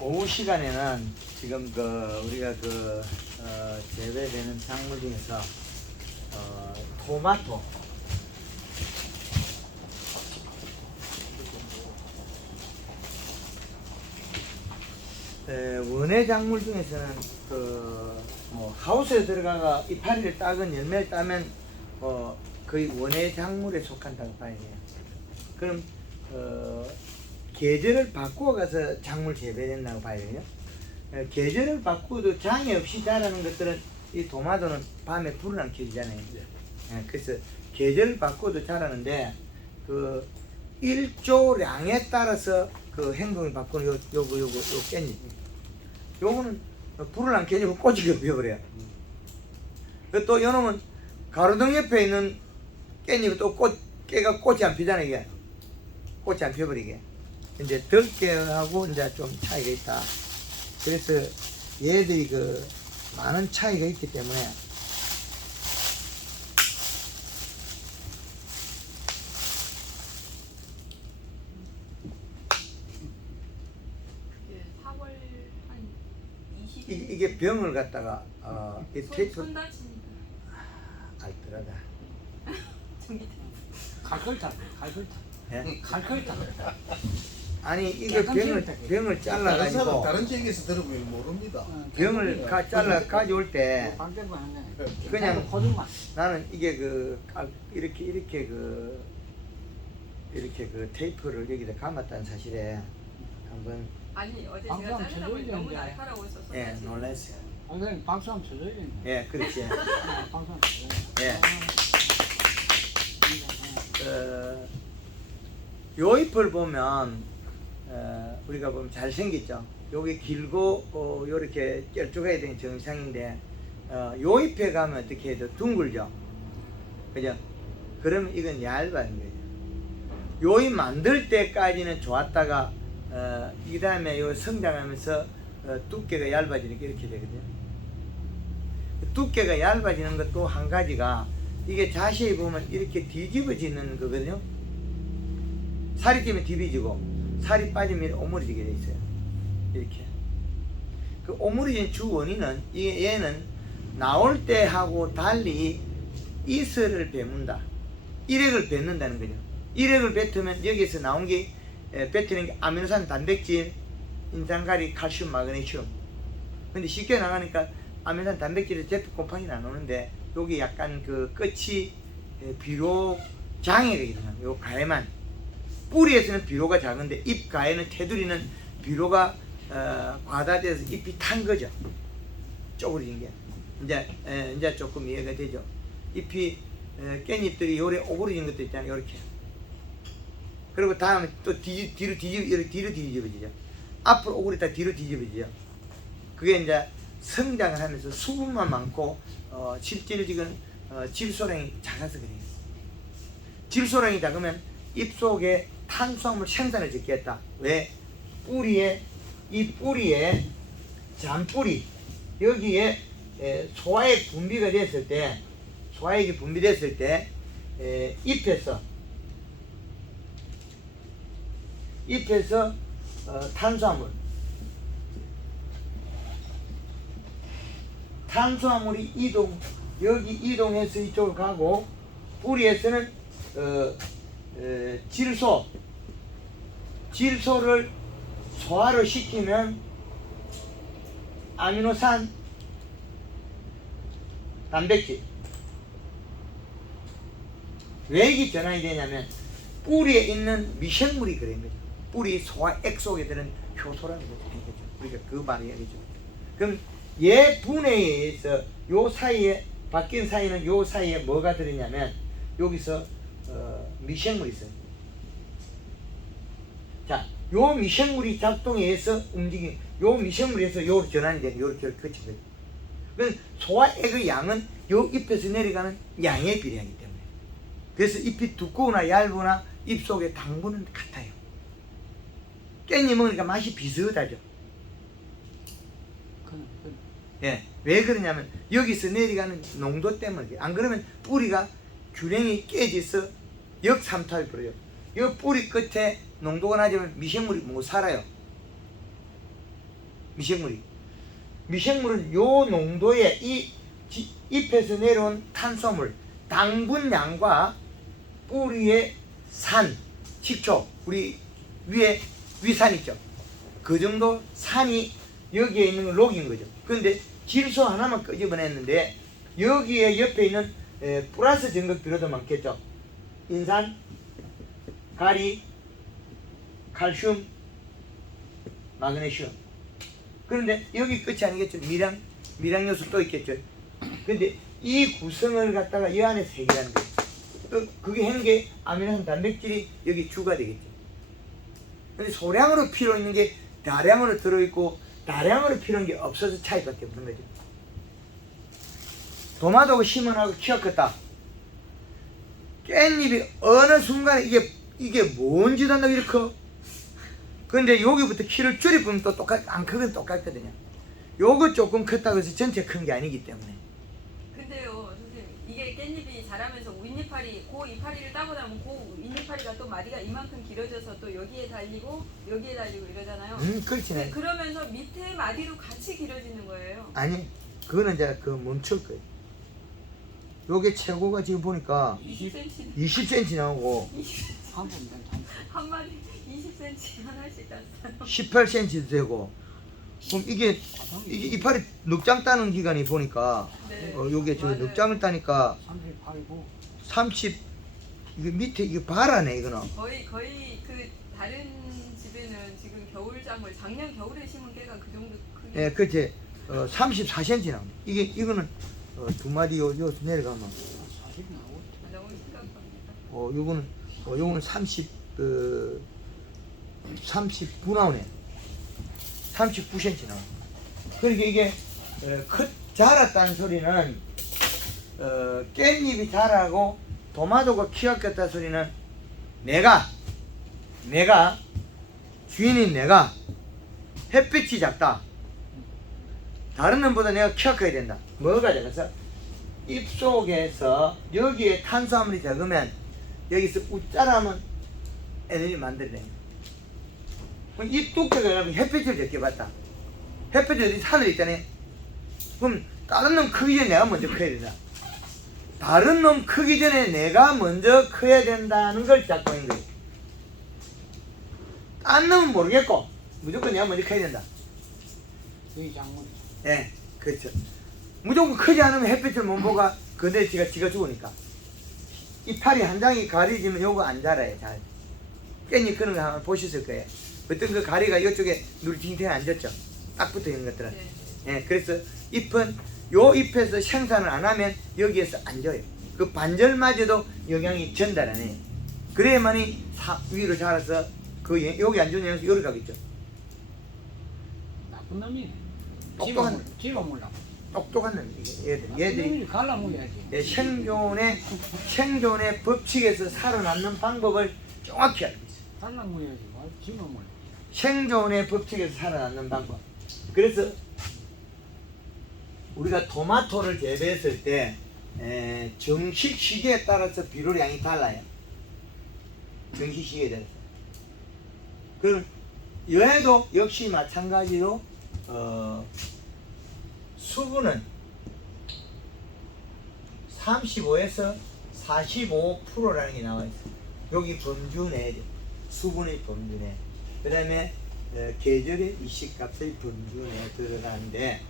오후 시간에는 지금 우리가 재배되는 작물 중에서 토마토, 원예 작물 중에서는 하우스에 들어가가 이파리를 따건 열매를 따면 거의 원예 작물에 속한다고 봐야 돼요. 그럼 계절을 바꾸어 가서 작물 재배된다고 봐야 돼요. 계절을 바꾸어도 장애 없이 자라는 것들은 이 토마토는 밤에 불을 안 켜지잖아요. 그래서 계절을 바꾸어도 자라는데 그 일조량에 따라서 그 행동을 바꾸는 요 깻잎. 요거는 불을 안 켜지고 꽃이 피어버려요. 또 요놈은 가로등 옆에 있는 깻잎이 또 깨가 꽃이 안 피잖아요. 이게 꽃이 안 피어버리게. 이제 덜깨하고 이제 좀 차이가 있다. 그래서 얘들이 많은 차이가 있기 때문에 이게 병을 갖다가 이 테이프 손 다치니까 알뜰하다. 칼컬탕. 예? 칼컬탕. 아니 이게 병을 잘라가지고 다른 지역에서 들어보면 모릅니다. 병을 잘라 가져올 때 그냥 호두만. 나는 이게 이렇게 테이프를 여기다 감았다는 사실에 한번 아니 어제 제가 방금 자르다 보니 저절로 너무 이제 날카로워서 손 예 다치고. 놀랐어요. 선생님 박수 한번 쳐줘야겠네. 예 그렇지. 박수 한번 쳐줘야 예. 요 잎을 보면 우리가 보면 잘생겼죠. 여기 길고 요렇게 쩔쭉해야 되는 정상인데 요 잎에 가면 어떻게 해도 둥글죠. 그죠? 그러면 이건 얇은 거예요. 요 잎 만들 때까지는 좋았다가 이 다음에 요 성장하면서 두께가 얇아지니까 이렇게 되거든요. 두께가 얇아지는 것도 한 가지가 이게 자세히 보면 이렇게 뒤집어지는 거거든요. 살이 찌면 뒤집어지고 살이 빠지면 오므려지게 돼 있어요. 이렇게. 그 오므려진 주 원인은 얘는 나올 때 하고 달리 이슬을 뱉는다. 일액을 뱉는다는 거죠. 일액을 뱉으면 여기서 나온 게 뱉는 게 아미노산, 단백질, 인산가리, 칼슘, 마그네슘. 근데 쉽게 나가니까 아미노산, 단백질의 제품 곰팡이 나오는데 여기 약간 끝이 비료 장애가 일어나요. 요 가해만. 뿌리에서는 비료가 작은데 잎 가해는 테두리는 비료가 과다돼서 잎이 탄 거죠. 쪼그러진 게. 이제 조금 이해가 되죠. 잎이 깻잎들이 요래 오그러진 것도 있잖아요. 요렇게. 그리고 다음에 또 뒤로 뒤집어지죠. 앞으로 오그렸다 뒤로 뒤집어지죠. 그게 이제 성장을 하면서 수분만 많고 실제로 지금 질소량이 작아서 그래요. 질소량이 작으면 잎 속에 탄수화물 생산을 적겠다. 왜? 이 뿌리에 잔뿌리 여기에 소화액 분비가 됐을 때 소화액이 분비됐을 때 잎에서 탄수화물이 여기 이동해서 이쪽으로 가고 뿌리에서는 질소를 소화를 시키면 아미노산, 단백질 왜 이게 전환이 되냐면 뿌리에 있는 미생물이 그런 거죠. 뿌리 소화액 속에 드는 효소라는 거죠. 우리가 그 말을 얘기죠. 그럼 얘 분해에 의해서 요 사이에 바뀐 사이는 요 사이에 뭐가 들었냐면 여기서 미생물이 있어요. 자, 요 미생물이 작동에 의해서 요 미생물에서 요 전환이 되는 요렇게 거친 거죠. 그럼 소화액의 양은 요 잎에서 내려가는 양에 비례하기 때문에. 그래서 잎이 두꺼우나 얇으나 잎 속의 당분은 같아요. 깻잎 먹으니까 맛이 비슷하죠. 예, 왜 그러냐면 여기서 내려가는 농도 때문에. 안 그러면 뿌리가 균형이 깨져서 역삼투압이 벌어요. 이 뿌리 끝에 농도가 낮으면 미생물이 못 살아요. 미생물은 요 농도의 이 잎에서 내려온 탄수화물, 당분량과 뿌리의 산, 식초, 우리 위에 위산 있죠. 그 정도 산이 여기에 있는 건 녹인 거죠. 그런데 질소 하나만 끄집어냈는데 여기에 옆에 있는 플러스 전극 들어도 많겠죠. 인산, 가리, 칼슘, 마그네슘. 그런데 여기 끝이 아니겠죠. 미량 요소 또 있겠죠. 근데 이 구성을 갖다가 이 안에 새기라는 거예요. 또 그게 한 게 아미노산 단백질이 여기 주가 되겠죠. 근데 소량으로 필요 있는 게 다량으로 들어있고 다량으로 필요한 게 없어서 차이밖에 없는 거죠. 도마도가 심어나고 키가 컸다. 깻잎이 어느 순간에 이게 뭔지도 안다고 이렇게 커. 근데 여기부터 키를 줄이면 또 안 크건 똑같거든요. 요거 조금 컸다고 해서 전체 큰 게 아니기 때문에. 근데요, 선생님, 이게 깻잎이 자라면서 윗잎파리, 그 이파리를 따고 나면 그 윗잎파리가 또 마디가 이만큼 길어져서 또 여기에 달리고 이러잖아요. 그렇지. 네, 그러면서 밑에 마디로 같이 길어지는 거예요. 아니, 그거는 이제 그 멈출 거예요. 요게 최고가 지금 보니까 20cm. 20cm 나오고 한 번, 한 마리 20cm 하나씩 땄어요. 18cm도 되고. 그럼 이게 이파리 늑장 따는 기간이 보니까 네. 요게 저 맞아요. 늑장을 따니까 38고 30 이게 밑에 이게 바라네 이거는. 거의 그 다른 집에는 지금 겨울장을 작년 겨울에 심은 깨가 그 정도 크기. 예, 그치. 34cm 나옵니다. 이거는 두 마디 요 내려가면 40 나오고 너무 심각합니다. 요거는 39 나오네. 39cm 나와. 그러니까 이게 자랐다는 소리는 깻잎이 자라고 도마도가 키가 컸다 소리는 내가 주인인 내가 햇빛이 작다. 다른 놈보다 내가 키가 커야 된다. 뭐가 작아서? 잎 속에서 여기에 탄수화물이 적으면 여기서 웃자라면 에너지 만들어내. 그럼 잎 두께가 햇빛을 적게 받다. 햇빛이 어디 하늘에 있잖아요. 그럼 다른 놈 크기 전에 내가 먼저 커야 된다. 다른 놈 크기 전에 내가 먼저 커야 된다는 걸 작동한 거예요. 딴 놈은 모르겠고 무조건 내가 먼저 커야 된다. 여기 장문 예, 그렇죠. 무조건 크지 않으면 햇빛을 못 보가 근데 지가 죽으니까. 이파리 한 장이 가려지면 요거 안 자라요, 잘. 깻잎 그런 거 한번 보셨을 거예요. 어떤 그 가리가 이쪽에 누리팅팅에 앉았죠. 딱 붙어 있는 것들은. 네. 예, 그래서 잎은 요 잎에서 생산을 안 하면 여기에서 안 져요. 그 반절마저도 영양이 전달 안 해요. 그래야만이 위로 자라서 여기 안 좋은 영양소 여기 가겠죠. 나쁜 놈이 똑똑한 집어물라 똑똑한 놈이 얘들이 갈라먹어야지. 예, 생존의 법칙에서 살아남는 방법을 정확히 알고 있어요. 갈라먹어야지. 집어물라. 생존의 법칙에서 살아남는 방법. 그래서 우리가 토마토를 재배했을 때 정식 시기에 따라서 비료량이 달라요. 정식 시기에 따라서. 그럼 얘도 역시 마찬가지로 수분은 35에서 45%라는 게 나와 있어요. 여기 범주 내에 수분의 범주 내. 그 다음에 계절의 이식값의 범주 내에 들어가는데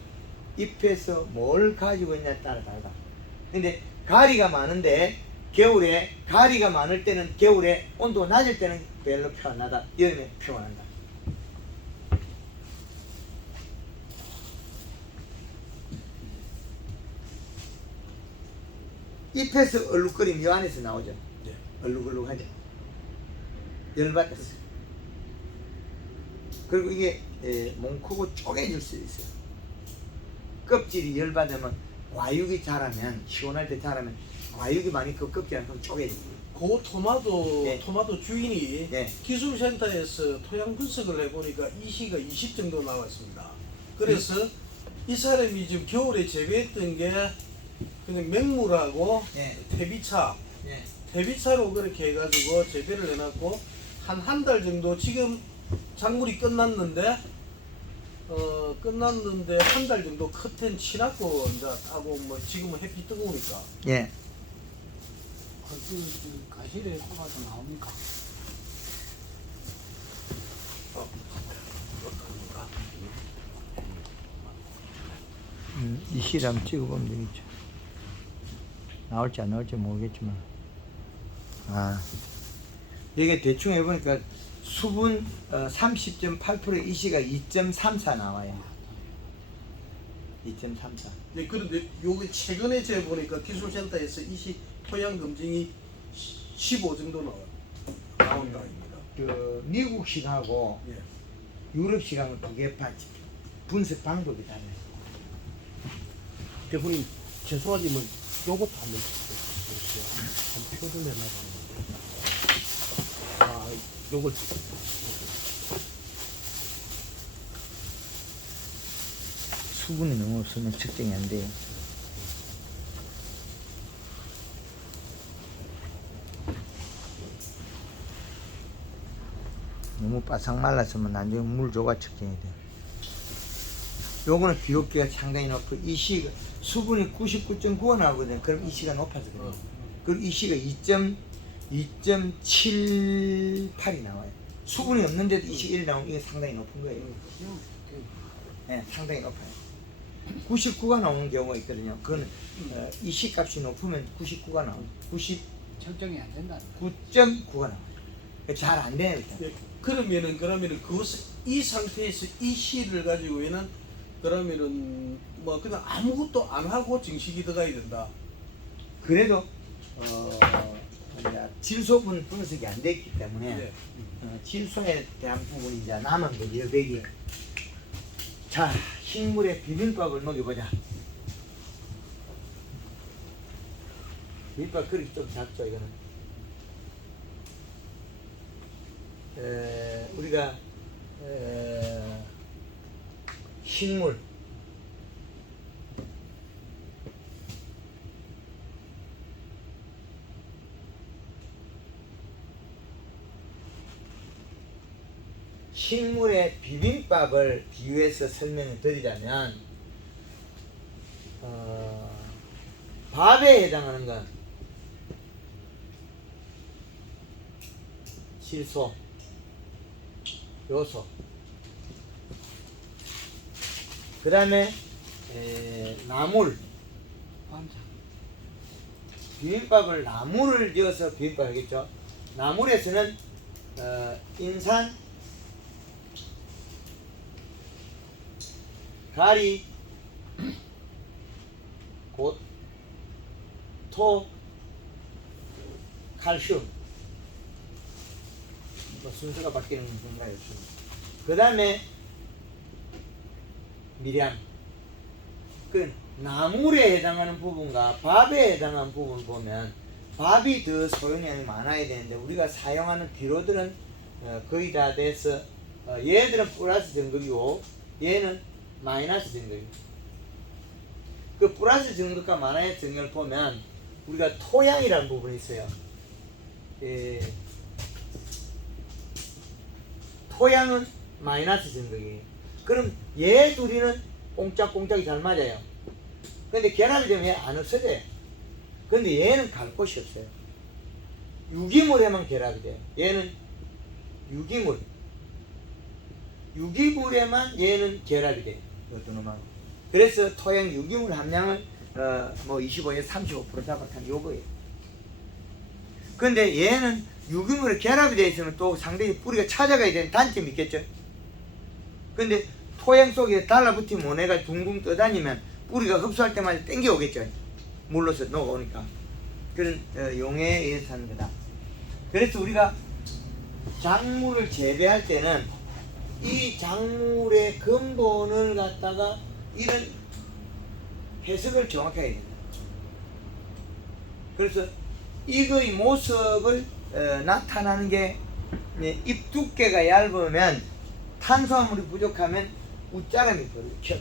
잎에서 뭘 가지고 있냐에 따라 다르다. 근데 가리가 많은데 겨울에 가리가 많을 때는 겨울에 온도가 낮을 때는 별로 표 안 나다. 여름에 표가 난다. 잎에서 얼룩거리면 이 안에서 나오죠. 네. 얼룩얼룩하죠. 열받았어. 그리고 이게 뭉크고 쪼개질 수 있어요. 껍질이 열받으면 과육이 자라면 시원할 때 자라면 과육이 많이 그 껍질 안에 쪼개져요. 그 토마토 네. 토마토 주인이 네. 기술센터에서 토양 분석을 해보니까 이 시가 20 정도 나왔습니다. 그래서 이 사람이 지금 겨울에 재배했던 게 그냥 맹물하고 네. 퇴비차 네. 퇴비차로 그렇게 해가지고 재배를 해놨고 한 달 정도 지금 작물이 끝났는데 한 달 정도 커튼 치놨고 이제 따고 뭐 지금은 햇빛 뜨거우니까 예. 가시를 뽑아서 나옵니까? 이 실 한번 찍어보면 되겠죠. 나올지 안 나올지 모르겠지만. 아, 이게 대충 해보니까 수분 30.8% 이 시가 2.34 나와요. 2.34. 네, 그런데 요게 최근에 제가 보니까 기술센터에서 이시 토양 검증이 15 정도 나온다 입니다. 그 미국식하고 예. 유럽식하고 두 개 분석 방법이 달라요. 대표님 죄송하지만 요것도 한번 보세요. 한 표를 내놔봤는데 요걸 수분이 너무 없으면 측정이 안 돼요. 너무 바삭 말랐으면 나중에 물 조가 측정이 돼요. 요거는 비옥기가 상당히 높고 이 시가 수분이 99.9가 나오거든요. 그럼 이 시가 높아서 그래요. 그리고 이 시가 2.78이 나와요. 수분이 없는데도 이 시가 1 나오면 이게 상당히 높은 거예요. 네, 상당히 높아요. 99가 나오는 경우가 있거든요. 그거는 이 시 값이 높으면 99가 나와요. 측정이 안 된다. 99.9가 나와요. 잘 안 돼요. 일단. 예, 그러면은 그것을 이 상태에서 이 시를 가지고 얘는 그러면은 뭐 그냥 아무것도 안 하고 정식이 들어가야 된다. 그래도 이제 질소분 분석이 안 됐기 때문에 네. 질소에 대한 부분이 이제 남은 거죠. 여백이. 자, 식물에 비빔밥을 먹여보자. 비빔밥 그릇이 좀 작죠, 이거는. 우리가 식물 식물의 비빔밥을 비유해서 설명을 드리자면 밥에 해당하는 건 질소, 요소, 그 다음에 나물, 반찬. 비빔밥을 나물을 지어서 비빔밥 하겠죠. 나물에서는 인산, 가리, 토, 칼슘. 뭐 순서가 바뀌는 건가요? 그 다음에 미량. 그 나물에 해당하는 부분과 밥에 해당하는 부분을 보면 밥이 더 소용량이 많아야 되는데 우리가 사용하는 비료들은 거의 다 돼서 얘들은 플러스 등급이고 얘는 마이너스 등급이에요. 그 플러스 등급과 마이너스 등급을 보면 우리가 토양이라는 부분이 있어요. 토양은 마이너스 등급이에요. 그럼 얘 둘이는 꽁짝꽁짝이 잘 맞아요. 근데 결합이 되면 얘 안 없어져요. 근데 얘는 갈 곳이 없어요. 유기물에만 결합이 돼요. 얘는 유기물에만 얘는 결합이 돼요. 어떤 놈하고. 그래서 토양 유기물 함량을 뭐 25에서 35% 잡아탄 요거예요. 근데 얘는 유기물에 결합이 되어 있으면 또 상당히 뿌리가 찾아가야 되는 단점이 있겠죠. 근데 토양 속에 달라붙은 모내가 둥둥 떠다니면 뿌리가 흡수할 때마다 땡겨오겠죠. 물로서 녹아오니까. 그런 용해에 의해서 하는 거다. 그래서 우리가 작물을 재배할 때는 이 작물의 근본을 갖다가 이런 해석을 정확하게 해야 된다. 그래서 이거의 모습을 나타나는 게 잎 두께가 얇으면 탄수화물이 부족하면 웃자람이 크겠죠.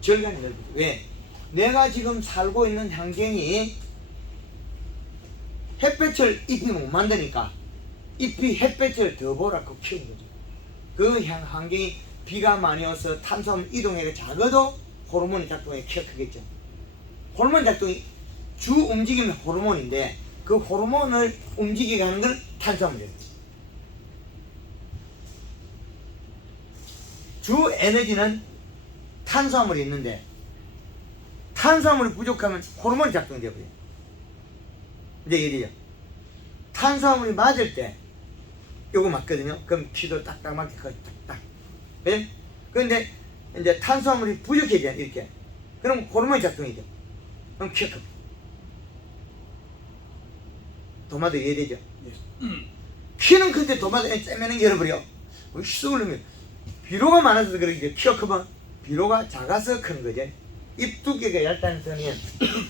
절간이 넓죠. 왜? 내가 지금 살고 있는 환경이 햇볕을 잎이 못 만드니까 잎이 햇볕을 더 보라고 키운 거죠. 그 환경이 비가 많이 와서 탄수화물 이동해가 작아도 호르몬 작동이 키가 크겠죠. 호르몬 작동이 주 움직이는 호르몬인데 그 호르몬을 움직이게 하는 건 탄수화물이에요. 주 에너지는 탄수화물이 있는데 탄수화물이 부족하면 호르몬이 작동이 되어버려요. 이제 이래요. 탄수화물이 맞을 때 요거 맞거든요. 그럼 피도 딱딱 맞게 딱딱. 예? 그런데 이제 탄수화물이 부족해져 이렇게. 그럼 호르몬이 작동이죠. 그럼 키가 큽니다. 도마도 이해되죠? 키는 큰데 도마도 째면은 열어버려. 쑥을 넣으면 비료가 많아서 그러지 키가 크면 비료가 작아서 큰 거죠. 잎 두께가 얇다는 소리는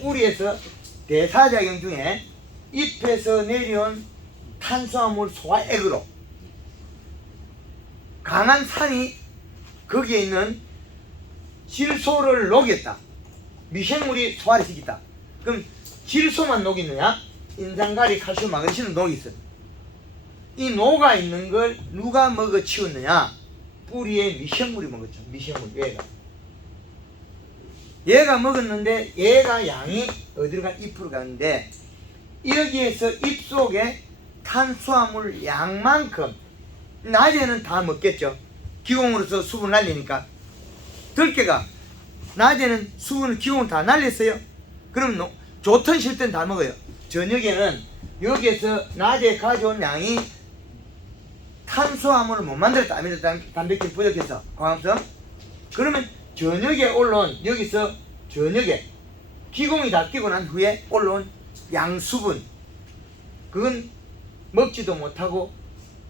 뿌리에서 대사작용 중에 잎에서 내려온 탄수화물 소화액으로 강한 산이 거기에 있는 질소를 녹였다. 미생물이 소화를 시켰다. 그럼 질소만 녹이느냐? 인산가리, 칼슘, 마그네슘은 녹이 있어요. 이 녹아 있는 걸 누가 먹어 치웠느냐? 뿌리에 미생물이 먹었죠. 미생물, 얘가 먹었는데 얘가 양이 어디로 가? 잎으로 가는데 여기에서 잎 속에 탄수화물 양만큼 낮에는 다 먹겠죠. 기공으로서 수분 날리니까. 들깨가 낮에는 수분을 기공을 다 날렸어요. 그럼 좋든 싫든 다 먹어요. 저녁에는 여기에서 낮에 가져온 양이 탄수화물을 못 만들었다. 아미노 단백질 부족해서 광합성. 그러면 저녁에 올라온 여기서 저녁에 기공이 다 끼고 난 후에 올라온 양수분 그건 먹지도 못하고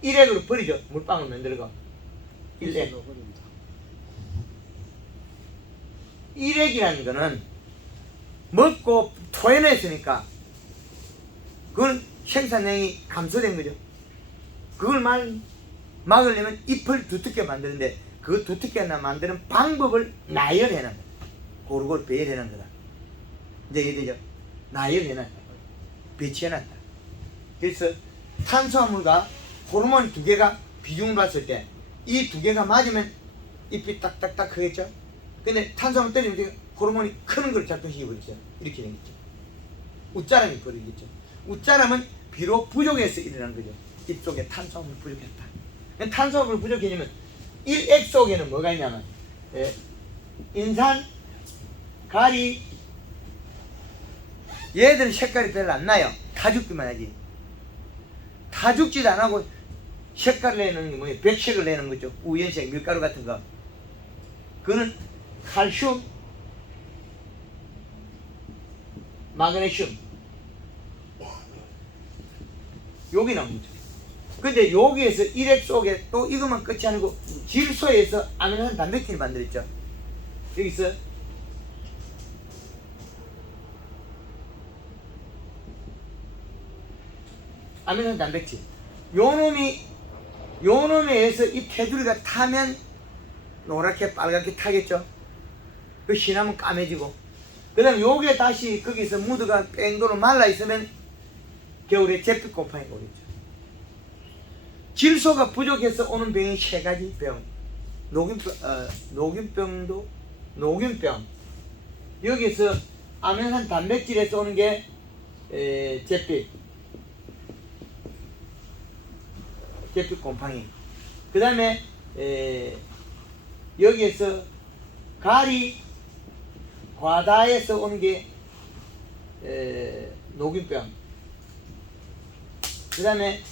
일액으로 버리죠. 물방울 만들고 일액. 일액이라는 거는 먹고 토해냈으니까 그건 생산량이 감소된 거죠. 그걸 막으려면 잎을 두텁게 만드는데 그 두텁게 만드는 방법을 나열해놓은 거다. 고루고루 배열해놓은 거다. 이제 이해되죠? 나열해놨다. 배치해놨다. 그래서 탄수화물과 호르몬 두 개가 비중을 봤을 때 이 두 개가 맞으면 잎이 딱딱딱 크겠죠? 근데 탄수화물 때리면 호르몬이 크는 걸 작동시켜버리죠. 이렇게 된 거죠. 웃자람이 벌어지겠죠. 웃자람은 비로 부족해서 일어난 거죠. 잎 속에 탄수화물이 부족했다. 탄수화물이 부족해지면 일액 속에는 뭐가 있냐면 인산, 가리 얘들은 색깔이 별로 안 나요. 다 죽기만 하지. 다 죽지도 안 하고 색깔을 내는 게 뭐예요? 백색을 내는 거죠. 우연색, 밀가루 같은 거. 그거는 칼슘, 마그네슘 여기 나온 거죠. 근데 여기에서 일액 속에 또 이것만 끝이 아니고 질소에서 아미노산 단백질을 만들었죠. 여기서 아미노산 단백질 요 놈에 의해서 이 테두리가 타면 노랗게 빨갛게 타겠죠. 그 시나면 까매지고 그 다음에 요게 다시 거기서 무드가 뺑도로 말라 있으면 겨울에 잿빛 곰팡이가 오겠죠. 질소가 부족해서 오는 병이 세 가지 병. 녹균병. 여기서 아미노산 단백질에서 오는 게 잿빛 곰팡이. 그 다음에 여기에서 가리 과다에서 오는 게 녹균병. 그 다음에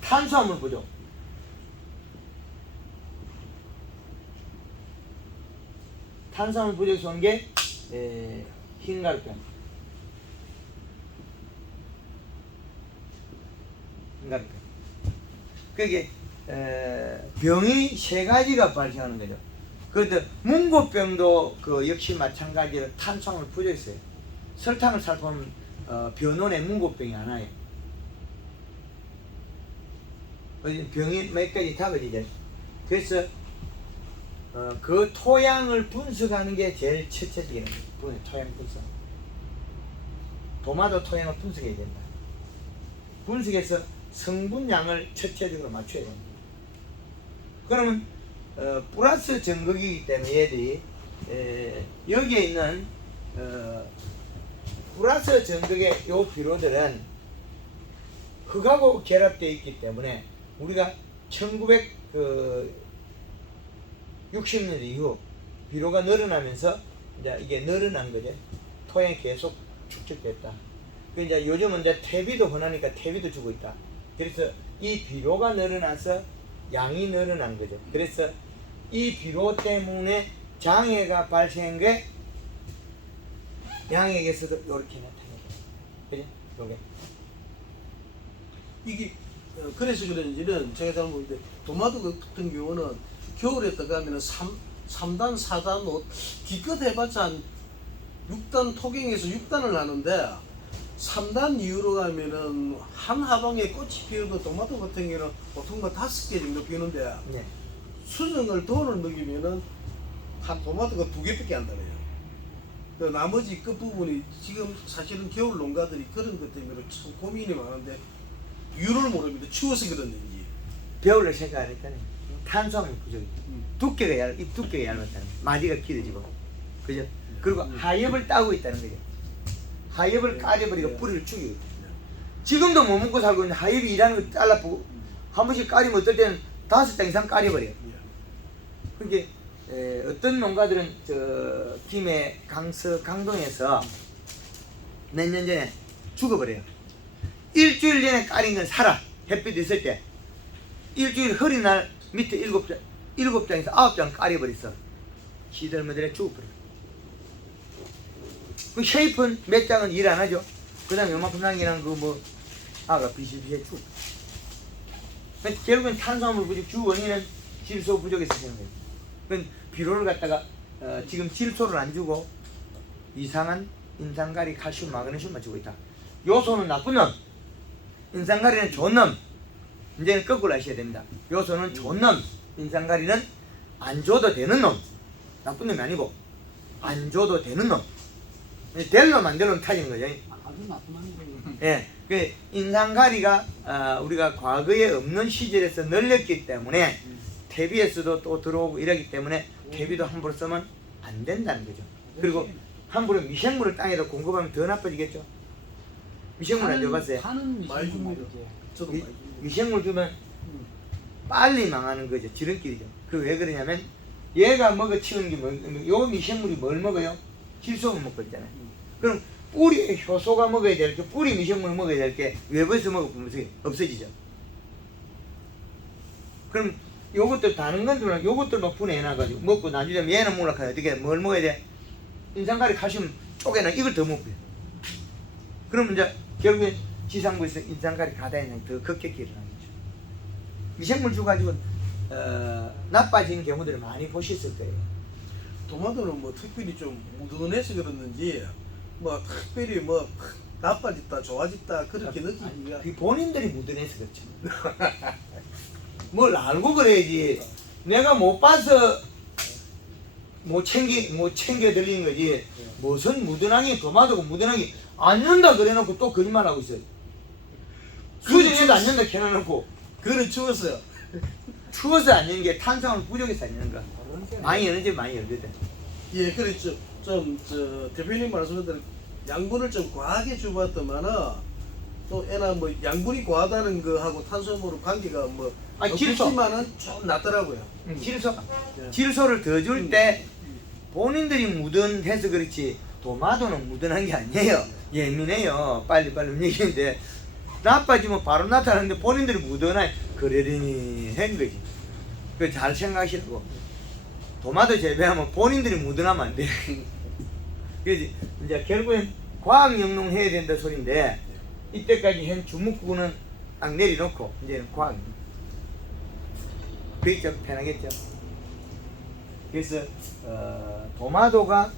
탄수화물 부족. 탄수화물 부족에서 오는 게 흰가루병. 흰가루병. 그게 병이 세 가지가 발생하는 거죠. 그런데 문고병도 그 역시 마찬가지로 탄수화물 부족했어요. 설탕을 살포하면 변온에 문고병이 안 와요. 병이 몇 가지 다거든요. 그래서 그 토양을 분석하는 게 제일 첫째적인 거예요. 토양 분석. 도마도 토양을 분석해야 된다. 분석해서 성분량을 첫째적으로 맞춰야 됩니다. 그러면 플러스 전극이기 때문에 얘들이 여기에 있는 플러스 전극의 요 비료들은 흙하고 결합되어 있기 때문에 우리가 1960년 이후 비료가 늘어나면서 이제 이게 늘어난 거죠. 토양이 계속 축적됐다. 그 이제 요즘은 이제 퇴비도 흔하니까 퇴비도 주고 있다. 그래서 이 비료가 늘어나서 양이 늘어난 거죠. 그래서 이 비료 때문에 장애가 발생한 게 양에게서도 이렇게 나타납니다. 그죠? 요게. 이게 그래서 그런지는 제가 잘 모르는데 도마도 같은 경우는 겨울에 들어가면은 3단, 4단 옷 기껏 해봤자 한 6단 토경에서 6단을 하는데 3단 이후로 가면은 한 하방에 꽃이 피어도 도마도 같은 경우는 보통 뭐 5개 정도 피우는데 네. 수정을 돈을 넣으면은 한 도마도가 2개밖에 안 달아요. 그 나머지 끝부분이 지금 사실은 겨울 농가들이 그런 것 때문에 참 고민이 많은데 이유를 모릅니다. 추워서 그런지. 겨울을 생각 안 했다네. 탄수화물 부족이다. 이 두께가 얇았다는 거. 마디가 길어지고. 그죠? 그리고 하엽을 따고 있다는 거죠. 하엽을 까져버리고 뿌리를 죽이고. 지금도 못 먹고 살고 있는 하엽이 일하는 거 잘라보고 한 번씩 까리면 어떨 때는 5장 이상 까려버려요. 그게 어떤 농가들은 저 김해 강동에서 몇 년 전에 죽어버려요. 일주일 전에 까린 건 살아. 햇빛 있을 때 일주일 허리날 밑에 7장에서 9장 까려버렸어. 시들머들에 죽어버려요. 그 쉐이프는 몇 장은 일 안 하죠. 그 다음에 요만큼 남기는 그 아가 비실비실 죽어. 결국엔 탄수화물 부족 주 원인은 질소 부족에서 생겨요. 그건 비료를 갖다가 지금 질소를 안 주고 이상한 인산가리, 칼슘, 마그네슘만 주고 있다. 요소는 나쁜 놈, 인산가리는 좋은 놈. 이제는 거꾸로 하셔야 됩니다. 요소는 좋은 놈, 인산가리는 안 줘도 되는 놈. 나쁜 놈이 아니고 안 줘도 되는 놈. 될 놈 안 될 놈 타지는 거죠. 아주 나쁜 거예요. 예, 그 인산가리가 우리가 과거에 없는 시절에서 늘렸기 때문에 퇴비에서도 또 들어오고 이러기 때문에 퇴비도 함부로 쓰면 안 된다는 거죠. 그리고 함부로 미생물을 땅에다 공급하면 더 나빠지겠죠. 미생물 안 줘봤어요? 파는 많이 미생물 줍니다. 이렇게. 저도 미, 많이 줍니다. 미생물 주면 빨리 망하는 거죠. 지름길이죠. 그 왜 그러냐면 얘가 먹어 치우는 게 요 미생물이 뭘 먹어요? 질소를 먹고 있잖아요. 그럼 뿌리에 효소가 먹어야 될 게 뿌리 미생물 먹어야 될 게 외부에서 먹으면 없어지죠. 그럼 요것들 다른 건들은 요것들만 분해해놔가지고 먹고 나중에 얘는 몰락하면 어떻게 뭘 먹어야 돼? 인산가리, 칼슘 쪼개는 이걸 더 먹고요. 그러면 이제 결국엔 지상부에서 인산가리 가다에는 더 급격히 일어나는 거죠. 미생물 줘가지고 나빠진 경우들을 많이 보셨을 거예요. 도마도는 뭐 특별히 좀 무던해서 그랬는지 뭐 특별히 뭐 나빠졌다 좋아졌다 그렇게 느끼기가 그 본인들이 무던해서 그렇죠. 뭘 알고 그래야지. 내가 못 봐서 못 챙겨 드리는 거지. 무슨 무던하게 도마도고 무던하게 안 연다 그래놓고 또 거짓말하고 있어요. 수정해도 안 연다 캐놔놓고 그는 추웠어요. 추워서 안 여는 게 탄수화물 부족해서 안 여는 거야. 많이 여는지 많이 열거든. 예, 그렇죠. 좀 대표님 말씀대로 양분을 좀 과하게 주봤더만은 또 애나 뭐 양분이 과하다는 거하고 탄수화물 관계가 뭐 아니, 질소. 없지만은 좀 낫더라고요. 질소를 더 줄 때 본인들이 무던해서 그렇지 도마도는 무던한 게 아니에요. 예민해요. 빨리 움직이는데 나빠지면 바로 나타나는데 본인들이 무던하게 그러려니 한 거지. 그 잘 생각하시고 도마도 재배하면 본인들이 무던하면 안 돼. 그래서 이제 결국엔 과학 영농 해야 된다 소리인데 이때까지 한 주먹구는 딱 내려놓고 이제는 과학. 그게 좀 편하겠죠. 그래서 도마도가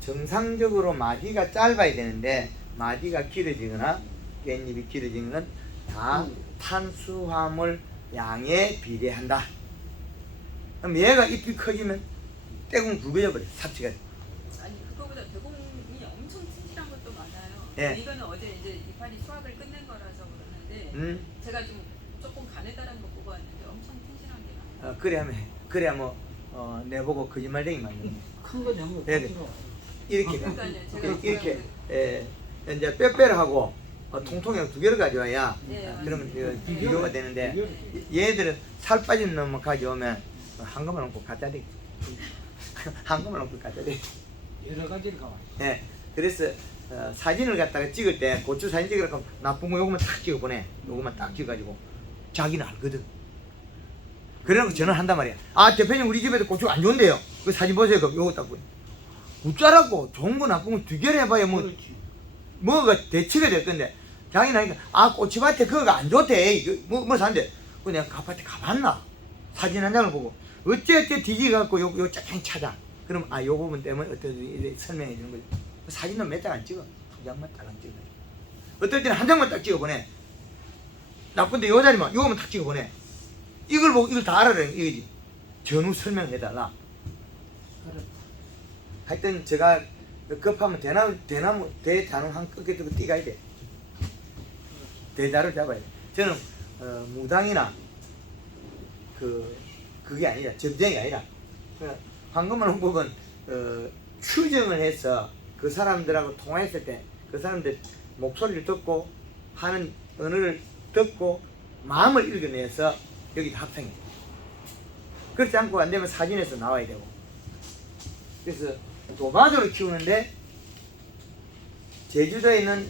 정상적으로 마디가 짧아야 되는데 마디가 길어지거나 깻잎이 길어지는 건 다 탄수화물 양에 비례한다. 그럼 얘가 잎이 커지면 떼공 굵어져 버려. 삽지가. 아니 그거보다 대공이 엄청 튼실한 것도 많아요. 예. 이거는 어제 이제 이파리 수확을 끝낸 거라서 그러는데 제가 좀 조금 가느다란 거 보고 왔는데 엄청 튼실한 게 그래야 뭐 내보고 거짓말쟁이 맞는 큰거 전부 네, 다 들어. 이렇게 그러니까요. 제가 이렇게 이제 뼈뼈하고 통통이랑 두 개를 가져와야 네, 그러면 맞아요. 비교가 되는데 얘들은 살 빠진 놈만 가져오면 한 것만 놓고 갖다 대기 한 것만 놓고 갖다 대기 여러 가지를 가와. 예, 그래서 사진을 갖다가 찍을 때 고추 사진 찍으라고 나쁜 거 요거만 딱 찍어 보내. 요거만 딱 찍어가지고 자기는 알거든. 그래놓고 전화한단 말이야. 아 대표님 우리 집에도 고추 안 좋은데요. 그 사진 보세요. 그럼 요거 딱 보내. 웃자라고 좋은 거 나쁜 거 비교해봐야 뭐가 대치가 될 건데 자기는 하니까 아 고추밭에 그거가 안 좋대. 뭐 산대. 그 내가 그 아파트 가봤나? 사진 한 장을 보고 어째 뒤지갖고 요 쫙 찾아. 그럼 요 부분 때문에 어떻게 설명해 주는 거지. 사진은 몇 장 안 찍어. 두 장만 딱 안 찍어. 어떨 때는 한 장만 딱 찍어 보내. 나쁜데 요 자리만 요거만 딱 찍어 보내. 이걸 보고 이걸 다 알아라 이거지. 전후 설명해 달라. 하여튼 제가 급하면 대나무 대자농 한 끝에 두고 뛰가야 돼. 대자를 잡아야 돼. 저는 무당이나 그게 아니라 점쟁이 아니라 황금만 홍법은 추정을 해서 그 사람들하고 통화했을 때 그 사람들 목소리를 듣고 하는 언어를 듣고 마음을 읽어내서 여기다 합성해. 그렇지 않고 안 되면 사진에서 나와야 되고. 그래서 도마도를 키우는데 제주도에 있는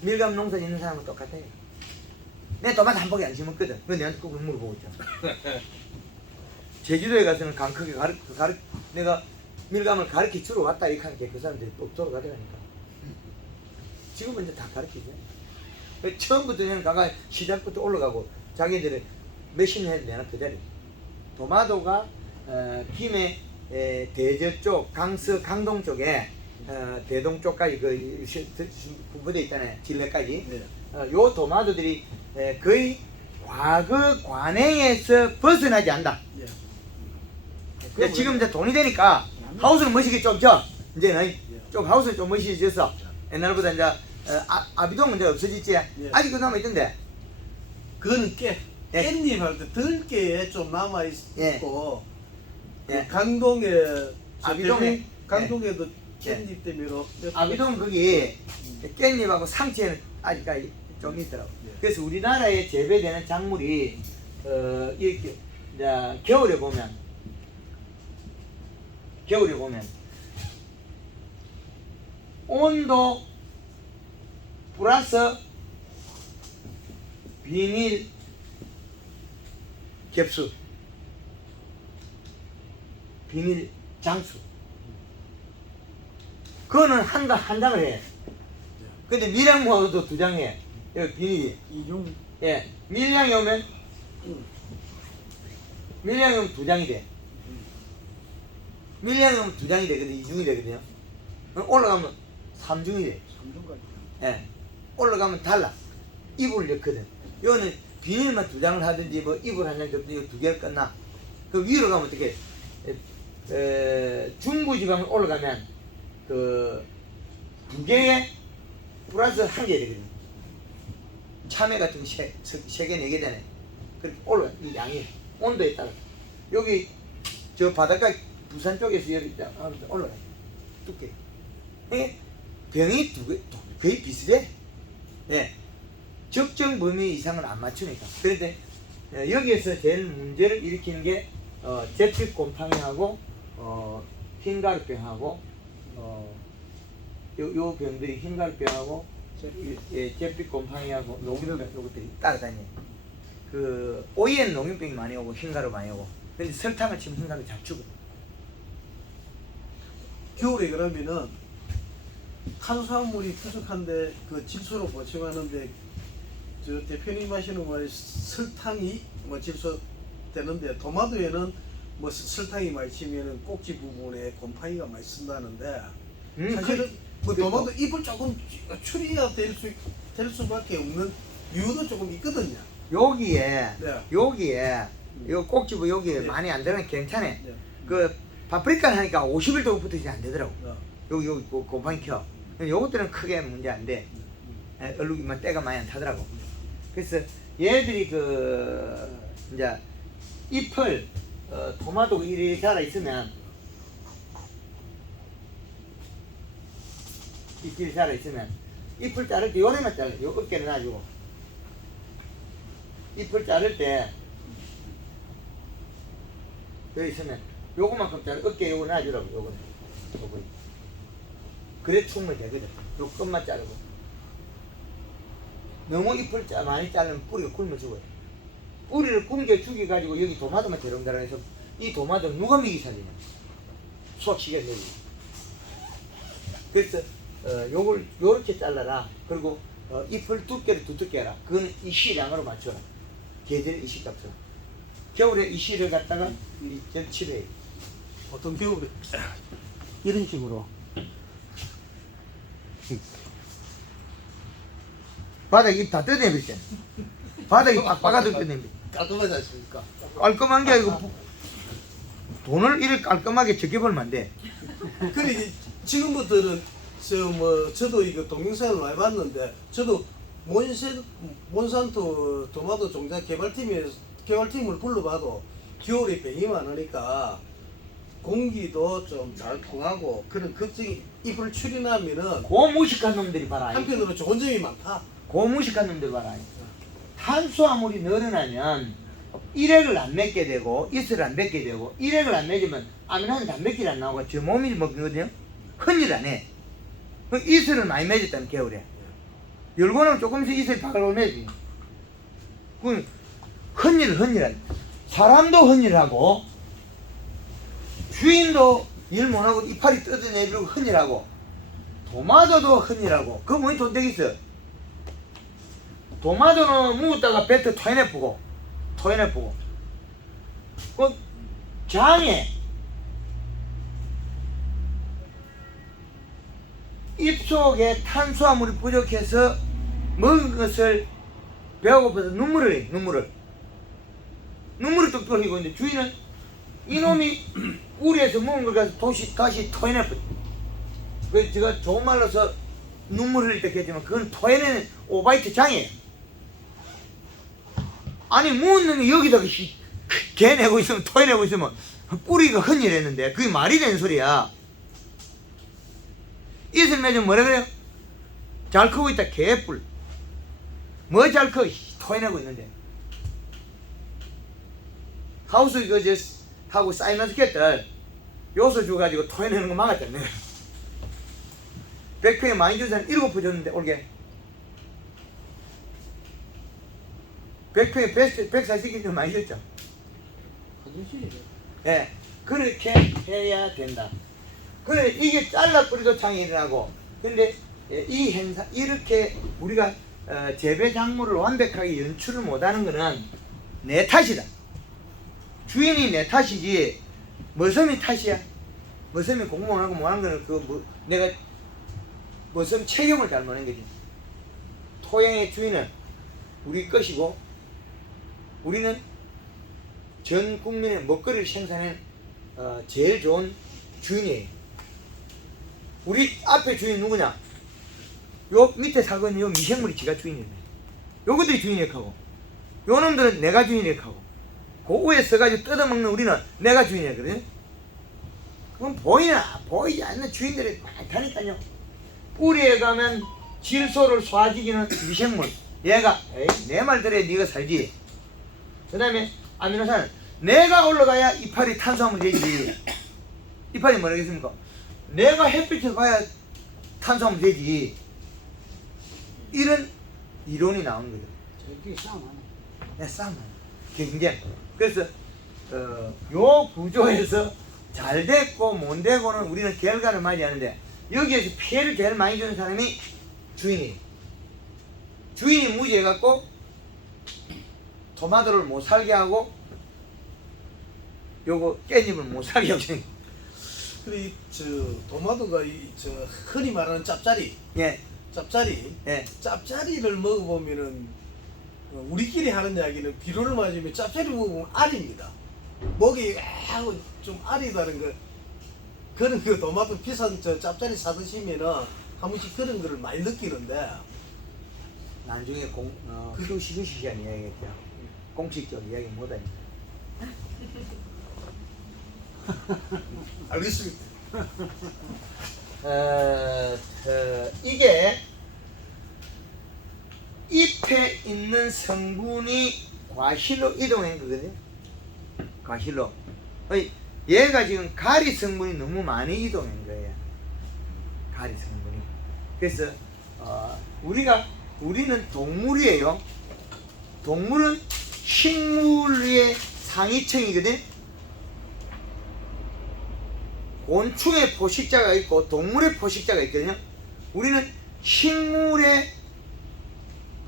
밀감 농사 짓는 사람은 똑같아요. 내 도마도 한 포기 안 심었거든. 그건 내한테 꼭 물어보고 있잖아. 제주도에 가서는 강 크게 내가 밀감을 가르쳐 주러 왔다 이렇게 하니까 그 사람들이 또 돌아가더라니까. 지금은 이제 다 가르치죠. 처음부터 그냥 가가 시작부터 올라가고 자기들은 몇십 년 해도 내나 그 자리. 도마도가 김해 대저 쪽, 강동 쪽에 대동 쪽까지 분포되어 있잖아요. 진례까지. 네. 요 도마도들이 거의 과거 관행에서 벗어나지 않는다. 예. 지금 이제 돈이 되니까 하우스는 멋있게 좀 져. 이제는 좀 하우스는 좀 멋있어졌어. 옛날보다 이제 아비동은 이제 없어졌지. 아직 그 남아 있던데. 그거는 예. 깻잎 할 때 들깨에 좀 남아 있고 예. 그 강동에 아비동에 강동에도 깻잎 때문에 아비동 거기 깻잎하고 상체는 아직까지 좀 있더라고. 그래서 우리나라에 재배되는 작물이 이렇게 이제 겨울에 보면 온도 플러스 비닐 겹수 비닐 장수 그거는 한 장을 해. 근데 밀양모도 2장 해. 여기 비닐이. 이중 예. 밀양이 오면 2장이 돼. 밀양이 오면 2장이 되거든. 2중이 되거든요. 올라가면 3중이 돼. 3중까지. 예. 올라가면 달라. 이불을 넣거든. 이거는 비닐만 2장을 하든지 뭐 이불 한 장 줬든지 이거 2개를 끝나. 그 위로 가면 어떻게 중부지방을 올라가면 그 2개에 플러스 1개 되거든요. 참외 같은 거 3개, 4개 되네. 그렇게 올라가. 이 양이 온도에 따라. 여기 저 바닷가 부산 쪽에서 여기 올라가. 두께. 예? 병이 거의 비슷해. 예. 적정 범위 이상은 안 맞추니까. 그런데 여기에서 제일 문제를 일으키는 게 잿빛 곰팡이하고 흰가루병하고 요 병들이 흰가루병하고 잿빛 곰팡이하고 요것들이 따라다녀. 그 오이엔 농염병이 많이 오고 흰가루 많이 오고. 근데 설탕을 치면 흰가루 잘 죽어. 겨울에 그러면은 탄수화물이 부족한데 그 질소로 보충하는데 저 대표님 하시는 말이 설탕이 뭐 질소 되는데 도마도에는 뭐 설탕이 많이 치면은 꼭지 부분에 곰팡이가 많이 쓴다는데 사실은 뭐 도마도 잎을 조금 추리가 될 수밖에 없는 이유도 조금 있거든요. 여기에 네. 요 꼭지부 여기에 네. 많이 안 들어가면 괜찮아. 네. 그 파프리카를 하니까 50일도부터 이제 안 되더라고. 어. 여기 곰팡이 켜. 요것들은 크게 문제 안 돼. 얼룩이만 때가 많이 안 타더라고. 그래서 얘들이 그 이제 잎을 토마토가 이렇게 자라 있으면 잎이 자라 있으면 잎을 자를 때 요래만 잘라. 요 어깨를 놔주고 잎을 자를 때 여기 있으면 요거만큼 자르 어깨 요거 놔주라고 요거 그래 충분히 되거든. 요 끝만 자르고 너무 잎을 많이 자르면 뿌리가 굶어 죽어요. 뿌리를 굶겨 죽여 가지고 여기 도마도만 들어온다고 해서 이 도마도 누가 먹이 살리냐? 소치가 먹이. 그래서 요걸 요렇게 잘라라. 그리고 잎을 두께를 두껍게 해라. 그거는 이 시량으로 맞춰라. 계절 이 시값으로. 겨울에 이 시를 갖다가 이 절치를 해. 어떤 겨울에 이런 식으로. 바닥 잎 다 뜯어내버리잖아. 바닥이 빡빡하게 뜯어내버려. 깔끔하지 않습니까? 깔끔한 게 아니고 돈을 이렇게 깔끔하게 적게벌면 안 돼. 그래 지금부터는 저도 이거 동영상을 많이 봤는데 저도 몬산토 토마토 종자 개발팀을 불러봐도 겨울에 병이 많으니까 공기도 좀 잘 통하고 그런 걱정이 잎을 추린하면은 고무식한 놈들이 봐라. 한편으로 좋은 점이 많다. 고무식한 놈들 봐라. 탄수화물이 늘어나면 일액을 안 맺게 되고 이슬을 안 맺게 되고 일액을 안 맺으면 아미노산 단백질이 안 나오고 저 몸이 먹거든요. 흔일 안 해. 이슬을 많이 맺었다는 겨울에. 열고는 조금씩 이슬 바글바글 맺지. 그 흔일. 사람도 흔일하고 주인도 일 못하고 이파리 뜯어내주고 흔일하고 도마도도 흔일하고 그거 뭐니 돈 되겠어. 도마도는 묵었다가 뱉어 토해내쁘고 그 장에 입속에 탄수화물이 부족해서 먹은 것을 배고파서 눈물을 뚝뚝 흘리고 있는데 주인은 이놈이 우리에서 먹은 걸 가서 다시 토해내버려. 그래서 제가 좋은 말로서 눈물 흘릴 때 했지만 그건 토해내는 오바이트 장이에요. 아니 무은 놈이 여기다가 개 내고 있으면 토해내고 있으면 뿌리가 흔일했는데 그게 말이 되는 소리야. 이슬 맺으면 뭐라 그래요? 잘 크고 있다 개뿔. 뭐 잘 커? 토해내고 있는데. 하우스 하고 사이먼스켓들 요소 줘가지고 토해내는 거 막았잖아요. 100평에 많이 준 사람 7포 줬는데 올게 100평에 140개 많이 줬죠. 예, 그렇게 해야 된다. 그래 이게 잘라뿌리도 장애 일어나고 근데 이 현상 이렇게 우리가 재배 작물을 완벽하게 연출을 못하는 거는 내 탓이다. 주인이 내 탓이지 머슴이 탓이야. 머슴이 공부 못하고 못하는 거는 내가 머슴 책임을 잘못한 거지. 토양의 주인은 우리 것이고 우리는 전 국민의 먹거리를 생산하는 제일 좋은 주인이에요. 우리 앞에 주인 누구냐? 요 밑에 살고 있는 요 미생물이 지가 주인이네. 요것들이 주인이라고. 요 놈들은 내가 주인이라고. 그 위에 써가지고 뜯어먹는 우리는 내가 주인이거든요. 그건 보이나? 보이지 않는 주인들이 많다니까요. 뿌리에 가면 질소를 쏴지기는 미생물. 얘가 내 말 들어야 네가 살지. 그 다음에 아미노산 내가 올라가야 이파리 탄수화물 되지. 이파리 뭐라겠습니까? 내가 햇빛을 봐야 탄수화물 되지. 이런 이론이 나오는 거죠. 저기 싸움하네. 네, 싸움. 경쟁. 그래서 요 구조에서 잘 됐고 못 되고는 우리는 결과를 맞이하는데 여기에서 피해를 제일 많이 주는 사람이 주인이에요. 주인이 무지해갖고 토마토를 못 살게 하고 요거 깻잎을 못 살게 하고. 그리고 도마도가 흔히 말하는 짭짜리. 예. 짭짜리. 예. 짭짜리를 먹어보면은 우리끼리 하는 이야기는 비료를 맞으면 짭짜리 먹으면 알입니다. 목이 하고 좀 알이다는 거 그런 거 도마토 비싼 짭짜리 사 드시면은 한 번씩 그런 거를 많이 느끼는데 나중에 휴식 시간 이야기했죠. 공식적으로 이야기 못하니까. 알겠습니다. 이게 잎에 있는 성분이 과실로 이동한 거거든요. 과실로. 얘가 지금 가리 성분이 너무 많이 이동한 거예요. 가리 성분이. 그래서 우리는 동물이에요. 동물은 식물의 상위층이거든. 곤충의 포식자가 있고 동물의 포식자가 있거든요. 우리는 식물의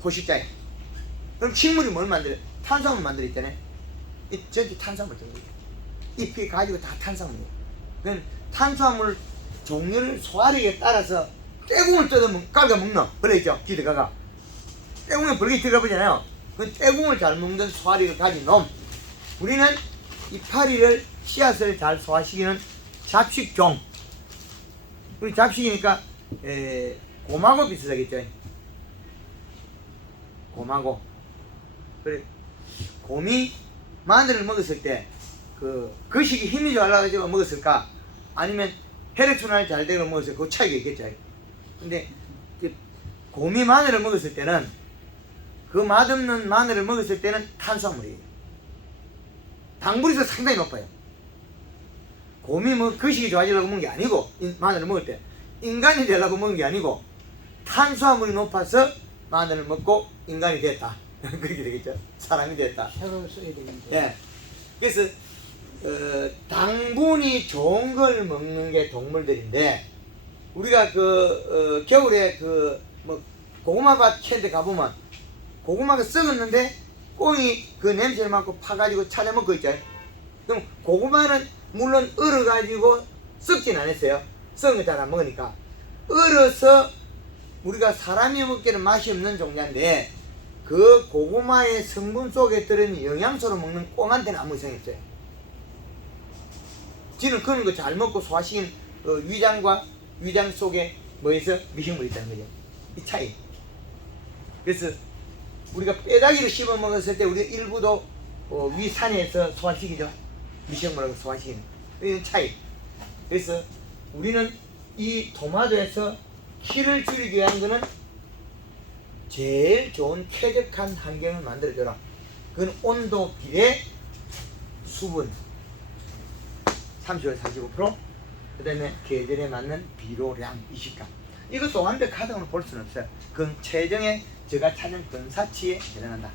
포식자예요. 그럼 식물이 뭘 만들어요? 탄수화물 만들어 있잖아요. 전체 탄수화물 들어요. 잎이 가지고 다 탄수화물이에요. 그럼 탄수화물 종류를 소화력에 따라서 떼궁을 깔아 먹는 그러있죠. 기드가가 떼궁에 벌게 들어가 보잖아요. 그 떼궁을 잘 먹는 소화력을 가진 놈. 우리는 이파리를 씨앗을 잘 소화시키는 잡식종. 우리 잡식이니까 곰하고 비슷하겠죠. 곰하고. 그래 곰이 마늘을 먹었을 때 그 식이 힘이 좋아가지고 먹었을까? 아니면 혈액순환이 잘 되고 먹었을까? 그 차이가 있겠죠. 근데 곰이 마늘을 먹었을 때는 그 맛없는 마늘을 먹었을 때는 탄수화물이에요. 당분이 상당히 높아요. 곰이 뭐 거식이 좋아지려고 먹은 게 아니고 마늘을 먹을 때 인간이 되려고 먹은 게 아니고 탄수화물이 높아서 마늘을 먹고 인간이 됐다. 그렇게 되겠죠. 사람이 됐다. 새로 써야 되는데. 네. 그래서 당분이 좋은 걸 먹는 게 동물들인데 우리가 겨울에 뭐 고구마밭 캐는데 가보면 고구마가 썩었는데 꽁이 그 냄새를 맡고 파가지고 찾아 먹고 있죠. 그럼 고구마는 물론 얼어가지고 썩진 않았어요. 썩은 거 잘 안 먹으니까. 얼어서 우리가 사람이 먹기에는 맛이 없는 종자인데 그 고구마의 성분 속에 들어있는 영양소로 먹는 꽁한테는 아무 이상이 없어요. 지는 그런 거 잘 먹고 소화시킨 위장과 위장 속에 뭐에서 미생물이 있다는 거죠. 이 차이. 그래서 우리가 뼈다귀를 씹어 먹었을 때 우리 일부도 위산에서 소화시키죠. 미생물하고 소화시키는 이런 차이. 그래서 우리는 이 토마토에서 키를 줄이기 위한 거는 제일 좋은 쾌적한 환경을 만들어줘라. 그건 온도, 비례, 수분 30에서 45%, 그 다음에 계절에 맞는 비료량, 이식감. 이것도 완벽하다고 볼 수는 없어요. 그건 체정에 제가 찾은 근사치에 해당한다.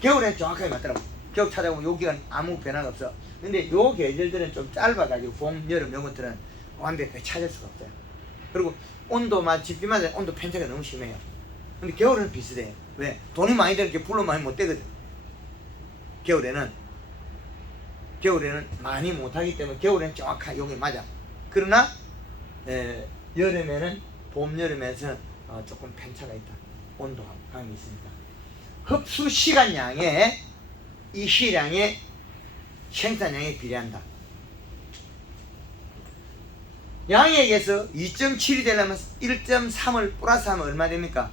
겨울에 정확하게 맞더라고. 겨울 찾아보면 여기가 아무 변화가 없어. 근데 요 계절들은 좀 짧아가지고 봄, 여름 이런 것들은 완벽하게 찾을 수가 없어요. 그리고 온도만 집비마다 온도 편차가 너무 심해요. 근데 겨울은 비슷해요. 왜? 돈이 많이 들게 불로 많이 못 되거든. 겨울에는 많이 못하기 때문에 겨울에는 정확하게 여기 맞아. 그러나 여름에는 봄, 여름에서는 조금 편차가 있다. 온도감이 있으니까. 흡수 시간량에 이 시량에 생산량에 비례한다. 양액에서 2.7이 되려면 1.3을 플러스하면 얼마 됩니까?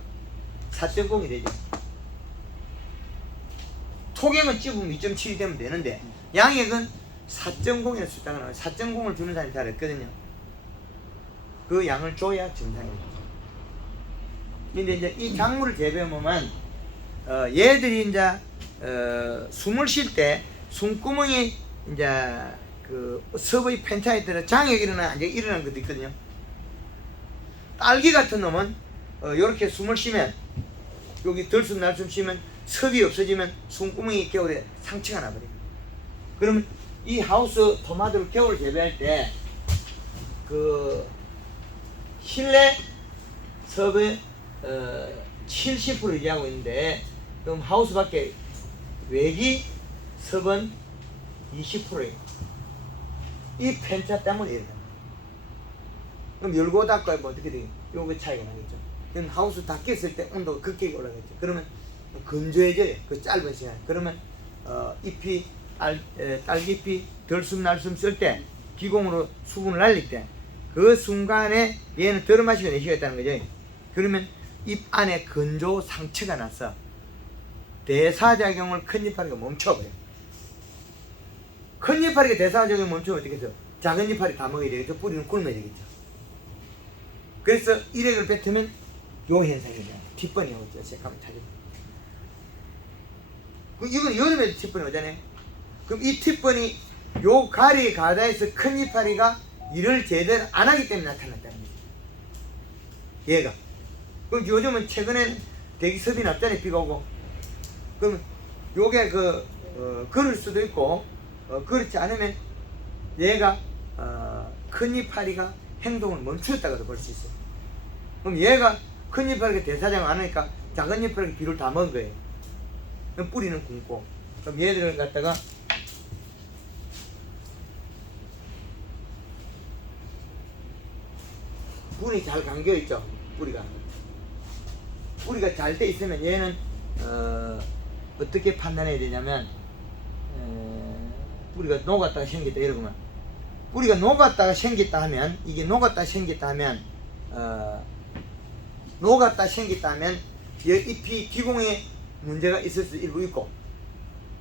4.0이 되죠. 토경은 찍으면 2.7이 되면 되는데 양액은 4.0이라는 숫자가 나와요. 4.0을 주는 사람이 잘 없거든요. 그 양을 줘야 정상입니다. 근데 이제 이 작물을 재배하면 얘들이 이제 숨을 쉴 때 숨구멍이 이제 그 섭의 편차에 따라 장액이 일어나는 것도 있거든요. 딸기 같은 놈은 이렇게 숨을 쉬면 여기 들숨 날숨 쉬면 섭이 없어지면 숨구멍이 겨울에 상처가 나버려요. 그러면 이 하우스 토마토를 겨울 재배할 때 그 실내 섭의 70% 유지하고 있는데 그럼 하우스 밖에 외기 섭은 20%예요. 이 편차 때문에 이래요. 그럼 열고 닫고 하면 어떻게 돼요? 요거 차이가 나겠죠. 그럼 하우스 닫혔을 때 온도가 급격히 올라가겠죠. 그러면 건조해져요. 그 짧은 시간. 그러면 잎이 딸기잎이 들숨 날숨 쓸 때 기공으로 수분을 날릴 때 그 순간에 얘는 덜어 마시고 내쉬겠다는 거죠. 그러면 입 안에 건조 상처가 나서 대사작용을 큰 이파리가 멈춰버려요. 큰 이파리가 대사작용을 멈추면 어떻게 해서 작은 이파리 다 먹어야 되겠죠. 뿌리는 굶어지겠죠. 그래서 일액을 뱉으면 요 현상이죠. 뒷번이 오죠. 잠깐만 찾아보세요. 이건 여름에도 뒷번이 오잖아요. 그럼 이 뒷번이 요 가리 가다에서 큰 이파리가 일을 제대로 안 하기 때문에 나타났다는 거죠. 얘가. 그럼 요즘은 최근엔 대기습이 났잖아요. 비가 오고. 그럼 요게 그럴 수도 있고, 그렇지 않으면 얘가 큰 이파리가 행동을 멈추었다고도 볼 수 있어요. 그럼 얘가 큰 이파리가 대사작용 안 하니까 작은 이파리가 비를 다 먹은 거예요. 그럼 뿌리는 굶고. 그럼 얘들을 갖다가 분이 잘 감겨 있죠. 뿌리가 잘 돼 있으면 얘는 어떻게 판단해야 되냐면 뿌리가 녹았다가 생겼다 이러고만 뿌리가 녹았다가 생겼다 하면 이게 녹았다 생겼다 하면 녹았다 생겼다 하면 잎이 기공에 문제가 있을 수 일부 있고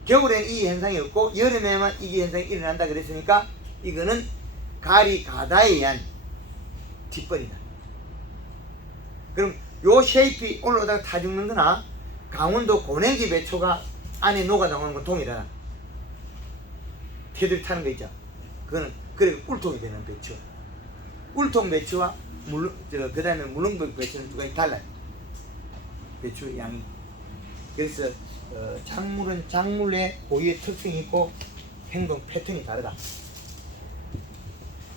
겨울에는 이 현상이 없고 여름에만 이 현상이 일어난다 그랬으니까 이거는 가리 가다에 의한 뒷번이다. 그럼 요 쉐입이 올라오다가 타 죽는 거나 강원도 고냉지 배추가 안에 녹아 나오는 건 동일하다. 테두리 타는 거 있죠. 그거는 그래 꿀통이 되는 배추. 꿀통 배추와 그 다음에 물렁배 배추는 두 가지 달라요. 배추 양이. 그래서 작물은 작물의 고유의 특성이 있고 행동 패턴이 다르다.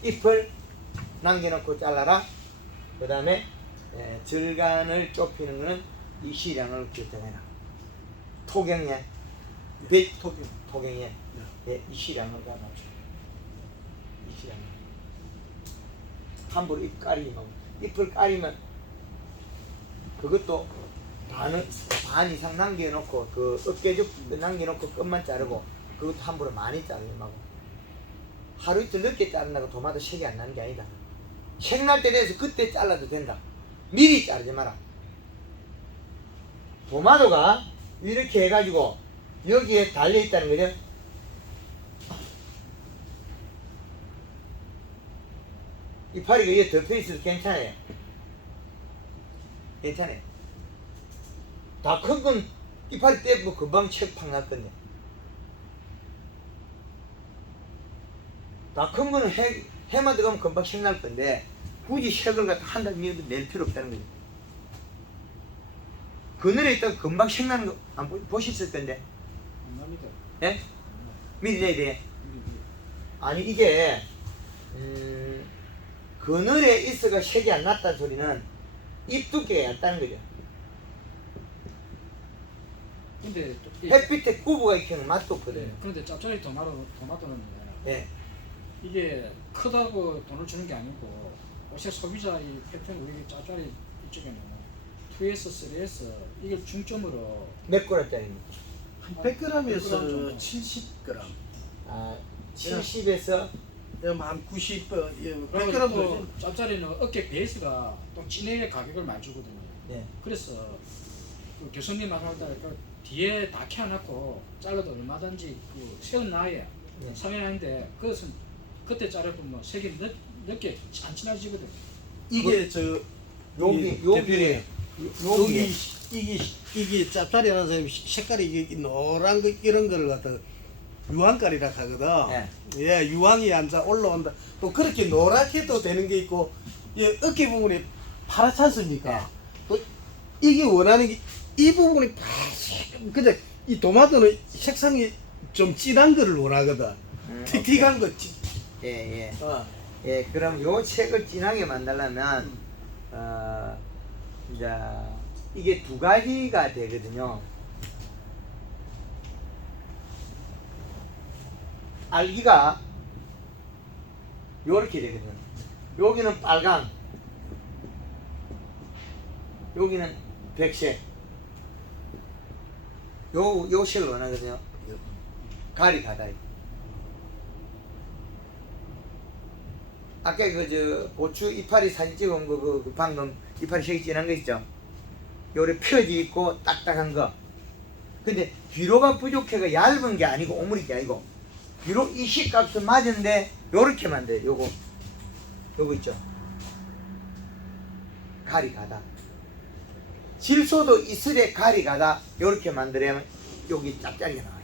잎을 남겨놓고 잘라라. 그 다음에 절간을 좁히는 거는 이 시량을 결정해라. 토경에 토경에 이 시량을 다 맞춰. 이 시량. 함부로 잎 까리면 잎을 까리면 그것도 반 이상 남겨놓고 그 어깨죽 남겨놓고 끝만 자르고 그것도 함부로 많이 자르려고 하루 이틀 늦게 자른다고 도마도 색이 안 나는 게 아니다. 색 날 때 돼서 그때 잘라도 된다. 미리 자르지 마라. 도마도가 이렇게 해가지고 여기에 달려있다는 거죠. 이파리가 여기에 덮여있어도 괜찮아요. 괜찮아요. 다 큰 건 이파리 떼고 금방 책 팍 났거든요. 다 큰 거는 해만 들어가면 금방 색 날 건데 굳이 색을 갖다 한 달 미어도 낼 필요 없다는 거죠. 그늘에 있다가 금방 색 나는 거 안 보셨을 건데. 감사합니다. 예? 미리 내야 돼. 아니 이게 그늘에 있어가 색이 안 났다는 소리는 잎 두께가 얇다는 거죠. 근데 또 햇빛에 구부가 익히는 맛도 없거든요. 그런데 짭짤이 토마토는 예. 이게 크다고 돈을 주는 게 아니고 옷의 소비자의 패턴 우리 짭짤이 이쪽에는 2S, 3S 이걸 중점으로 몇 그램짜리입니까? 한 100g에서 정도. 70g. 아, 70에서 한 90, 그리고 100g 또 정도. 짭짤이는 어깨 베이스가 또 진해의 가격을 많이 주거든요. 네. 그래서 그 교수님 말하다 그 뒤에 다 캐어놓고 잘라도 얼마든지 그 세어놔야 네. 상해하는데 그것은 그때 자르면 색이 늦게 안 진해지거든요. 이게 저 여기 대표님, 여기 이게 짭짤이라는 사람이 색깔이 이게 노란 거 이런 거를 갖다 유황깔이라 하거든. 네. 예, 유황이 앉아 올라온다. 또 그렇게 노랗게도 되는 게 있고, 예, 어깨 부분이 파랗지 않습니까? 네. 또 이게 원하는 게 이 부분이 파랗게. 근데 이 토마토는 색상이 좀 진한 거를 원하거든. 틱틱한 거. 예. 어. 예, 그럼 요 색을 진하게 만들려면 이제 이게 두 가지가 되거든요. 알기가 요렇게 되거든요. 여기는 빨강, 여기는 백색. 요 색을 원하거든요. 가리 가다이. 아까 고추 이파리 사진 찍어온 거 방금 이파리 색이 진한 거 있죠? 요래 펴지 있고 딱딱한 거. 근데 뒤로가 부족해가 얇은 게 아니고 오므린 게 아니고 뒤로 이 C값은 맞은데 요렇게 만들어요. 요거 있죠. 갈이 가다. 질소도 이슬에 갈이 가다. 요렇게 만들면 여기 짭짤하게 나와요.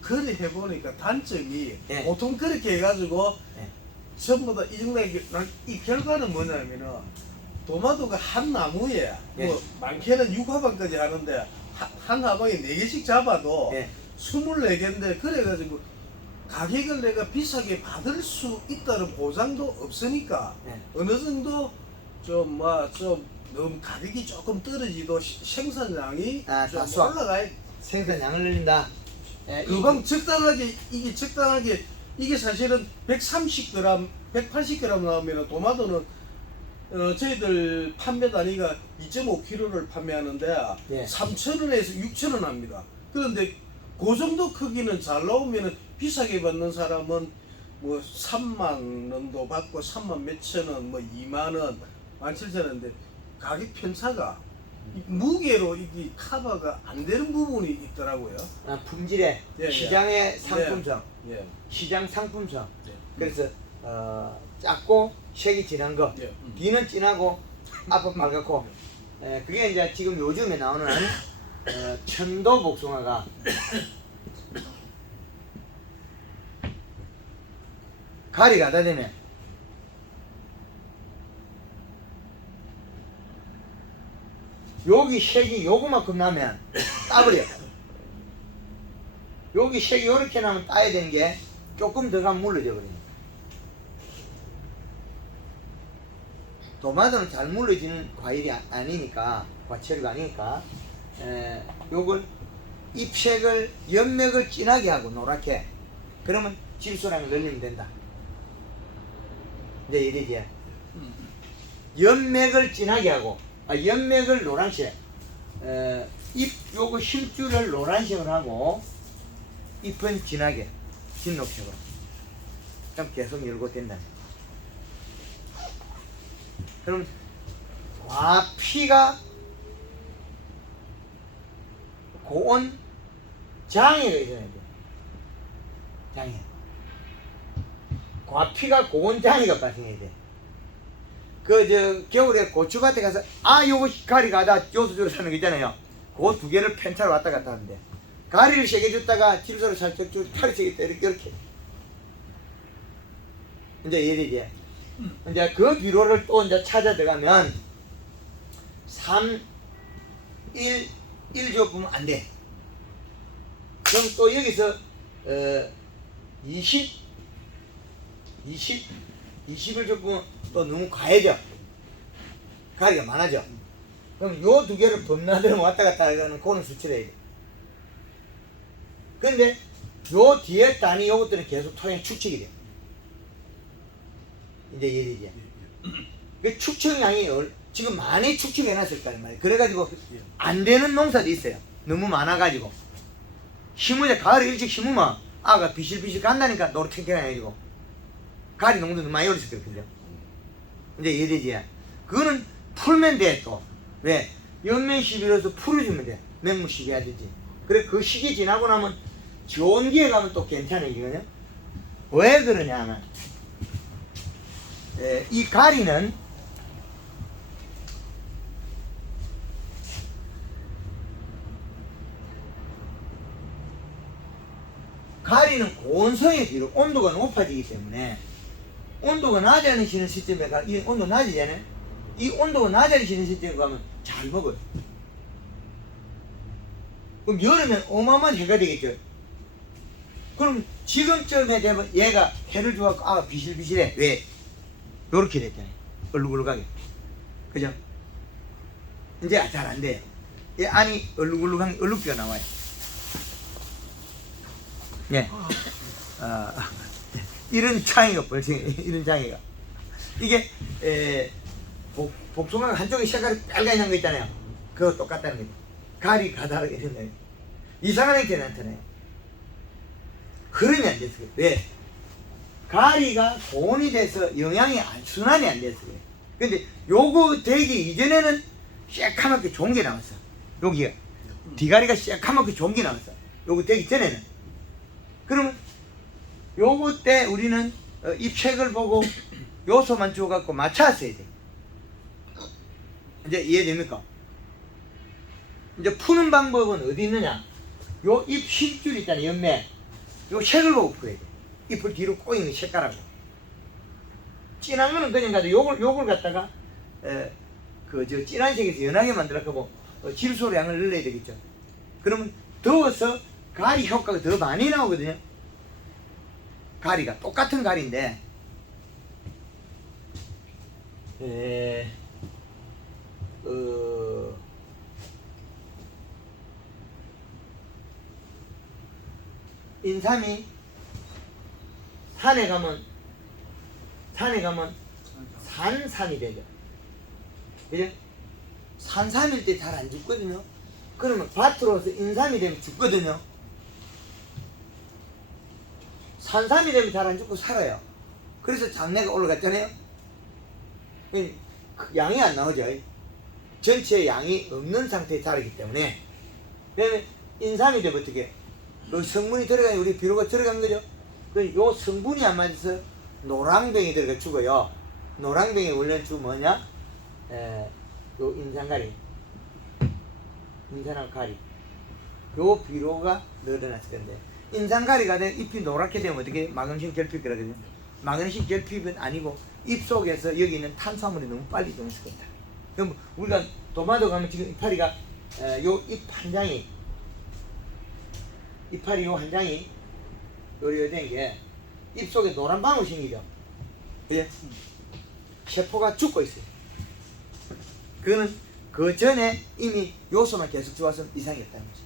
그래 해보니까 단점이 예. 보통 그렇게 해가지고 예. 전부 다 이 정도의 이 결과는 뭐냐면은 도마도가 한 나무에 예. 뭐 많게는 6화방까지 하는데 한 화방에 4개씩 잡아도 예. 24개인데 그래가지고 가격을 내가 비싸게 받을 수 있다는 보장도 없으니까 예. 어느 정도 좀 너무 가격이 조금 떨어지도 생산량이 아, 좀 다수화. 올라가야 생산량을 늘린다. 예, 그방 적당하게 이게 적당하게 이게 사실은 130g, 180g 나오면 도마도는 저희들 판매 단위가 2.5kg를 판매하는데 예. 3,000원에서 6,000원 합니다. 그런데 그 정도 크기는 잘 나오면 비싸게 받는 사람은 뭐 3만 원도 받고 3만 몇천 원, 뭐 2만 원, 17,000원인데 가격 편차가 이 무게로 이게 커버가 안 되는 부분이 있더라고요. 아, 품질에 예, 예. 시장의 상품성, 예. 시장 상품성. 예. 그래서 작고 색이 진한 거, 예. 뒤는 진하고 앞은 빨갛고. 그게 이제 지금 요즘에 나오는 천도 복숭아가 갈이 가다 되면 여기 색이 요거만큼 나면 따버려. 여기 색이 요렇게 나면 따야 되는 게 조금 더 가면 물러져 버려요. 도마도는 잘 물러지는 과일이 아니니까, 과체류가 아니니까, 요걸 잎색을 연맥을 진하게 하고 노랗게, 그러면 질소량을 늘리면 된다. 이제 이리지. 연맥을 진하게 하고, 연맥을 노란색, 잎 요거 힘줄을 노란색으로 하고 잎은 진하게 진녹색으로. 그럼 계속 열고 된다. 그럼 과피가 고온 장애가 있어야 돼. 장애. 과피가 고온 장애가 발생해야 돼. 겨울에 고추밭에 가서 요거 가리 가다 요수주로 사는 거 있잖아요. 그 두 개를 편차로 왔다 갔다 하는데 가리를 세게 줬다가 질소를 살짝 주 가리 세게 때 이렇게 이제 예리지. 이제 그 뒤로를 또 이제 찾아 들어가면 3, 1, 1조 보면 안 돼. 그럼 또 여기서 20을 조금 또 너무 과해져. 가리가 많아져. 그럼 요 두 개를 범나들면 왔다 갔다 하는 그거는 수출해야 돼. 근데 요 뒤에 단위 요것들은 계속 토양이 축적이 돼. 이제 이해되지? 그 축적량이 지금 많이 축적해놨을 거란 말이야. 그래가지고 안 되는 농사도 있어요. 너무 많아가지고. 심으자 가을에 일찍 심으면 아가 비실비실 간다니까 노릇탱탱해가지고 가리 농도 많이 올렸을 거거든요. 이제 이해되지? 그거는 풀면 돼 또. 왜? 연면 시비로서 풀어주면 돼. 맹물 시비 하듯이. 그래 그 시기 지나고 나면 좋은 기회 가면 또 괜찮아지거든요. 왜 그러냐면 이 가리는 고온성에 비로 온도가 높아지기 때문에 온도가 낮아지는 시점에 이 온도 낮아지잖아요. 이 온도가 낮아지는 시점에 가면 잘 먹어요. 그럼 여름엔 어마어마한 해가 되겠죠. 그럼 지금쯤에 되면 얘가 해를 줘갖고 비실비실해. 왜? 요렇게 됐잖아요. 얼룩얼룩하게. 그죠? 이제 잘 안 돼요. 얘 안이 얼룩얼룩한 얼룩기가 나와요. 예. 이런 장애가 벌써 이런 장애가. 이게 복숭아가 한쪽에 색깔이 빨간한 거 있잖아요. 그거 똑같다는 거죠. 가리 가다르게 된다. 이상한 형태는 나타나요. 흐름이 안 됐어요. 왜? 가리가 고온이 돼서 영양이 순환이 안 됐어요. 근데 요거 되기 이전에는 새카맣게 좋은 게 나왔어. 여기가 뒤가리가 새카맣게 좋은 게 나왔어. 요거 되기 전에는. 그러면 요거 때 우리는 이 책을 보고 요소만 주어갖고 맞춰왔어야 돼. 이제 이해됩니까? 이제 푸는 방법은 어디 있느냐? 요 잎 실줄 있잖아요, 옆면. 요 색을 보고 풀어야 돼. 잎을 뒤로 꼬이는 색깔하고. 진한 거는 그냥 가도 요걸 갖다가, 진한 색에서 연하게 만들어가고, 질소량을 늘려야 되겠죠. 그러면 더워서 가리 효과가 더 많이 나오거든요. 가리가. 똑같은 가리인데, 인삼이 산에 가면 산삼이 되죠. 그죠? 산삼일 때 잘 안 죽거든요. 그러면 밭으로서 인삼이 되면 죽거든요. 산삼이 되면 잘 안 죽고 살아요. 그래서 장내가 올라갔잖아요. 양이 안 나오죠. 전체 양이 없는 상태에 자라기 때문에. 그러면 인삼이 되면 어떻게? 그 성분이 들어가니 우리 비료가 들어간 거죠. 요 성분이 안 맞아서 노랑병이 들어가 죽어요. 노랑병이 원래는 주 뭐냐? 요 인삼가리, 인삼하고 가리. 요 비료가 늘어났을 건데 인삼가리가 된 잎이 노랗게 되면 어떻게? 마그네슘 결핍 그러거든요. 마그네슘 결핍은 아니고 잎 속에서 여기 있는 탄수화물이 너무 빨리 동했을 겁니다. 그럼 우리가 도마도 가면 지금 이파리가 요 잎 한 장이 이파리 요 한 장이 요리 된 게 잎 속에 노란 방울 생기죠. 그죠? 세포가 죽고 있어요. 그거는 그 전에 이미 요소만 계속 좋아서 이상이었다는 거죠.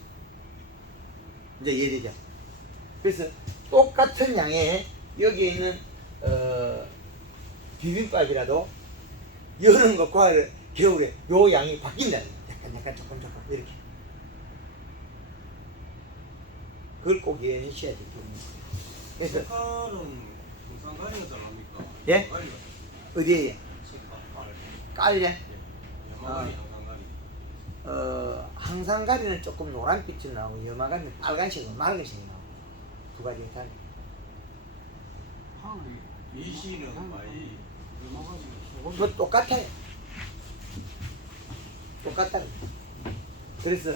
이제 이해되죠? 그래서 똑같은 양의 여기에 있는 비빔밥이라도 여름과 겨울에 요 양이 바뀐다는 거예요. 약간 조금 이렇게. 그걸 꼭 이해하셔야 돼요. 그래서 색깔은 인삼가리가 잘 납니까? 예? 가리가 어디에 색깔 깔려? 야마가리, 항상가리. 항상가리는 조금 노란빛이 나오고 염화가리는 빨간색으로 맑은색이 나오고 두 가지 다르. 이시는 많이 뭐 똑같아요. 똑같다고. 그래서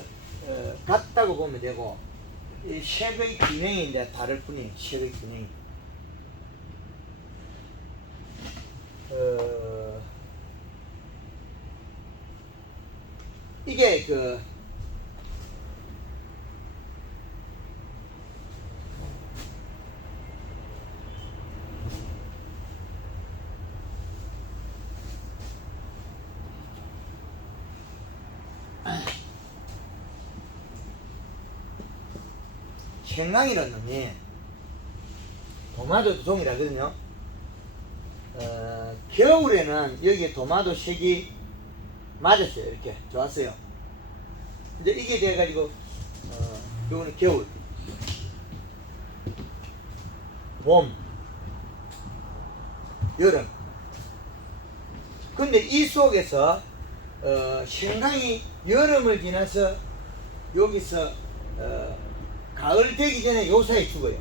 같다고 보면 되고 이 색의 균형이 이제 다를 뿐이에요. 색의 균형이. 이게 생강이라는 놈이 도마도 동일하거든요. 겨울에는 여기에 도마도 색이 맞았어요. 이렇게 좋았어요. 이제 이게 돼가지고 요거는 겨울, 봄, 여름. 근데 이 속에서 생강이 여름을 지나서 여기서 가을 되기 전에 요 사이에 죽어요.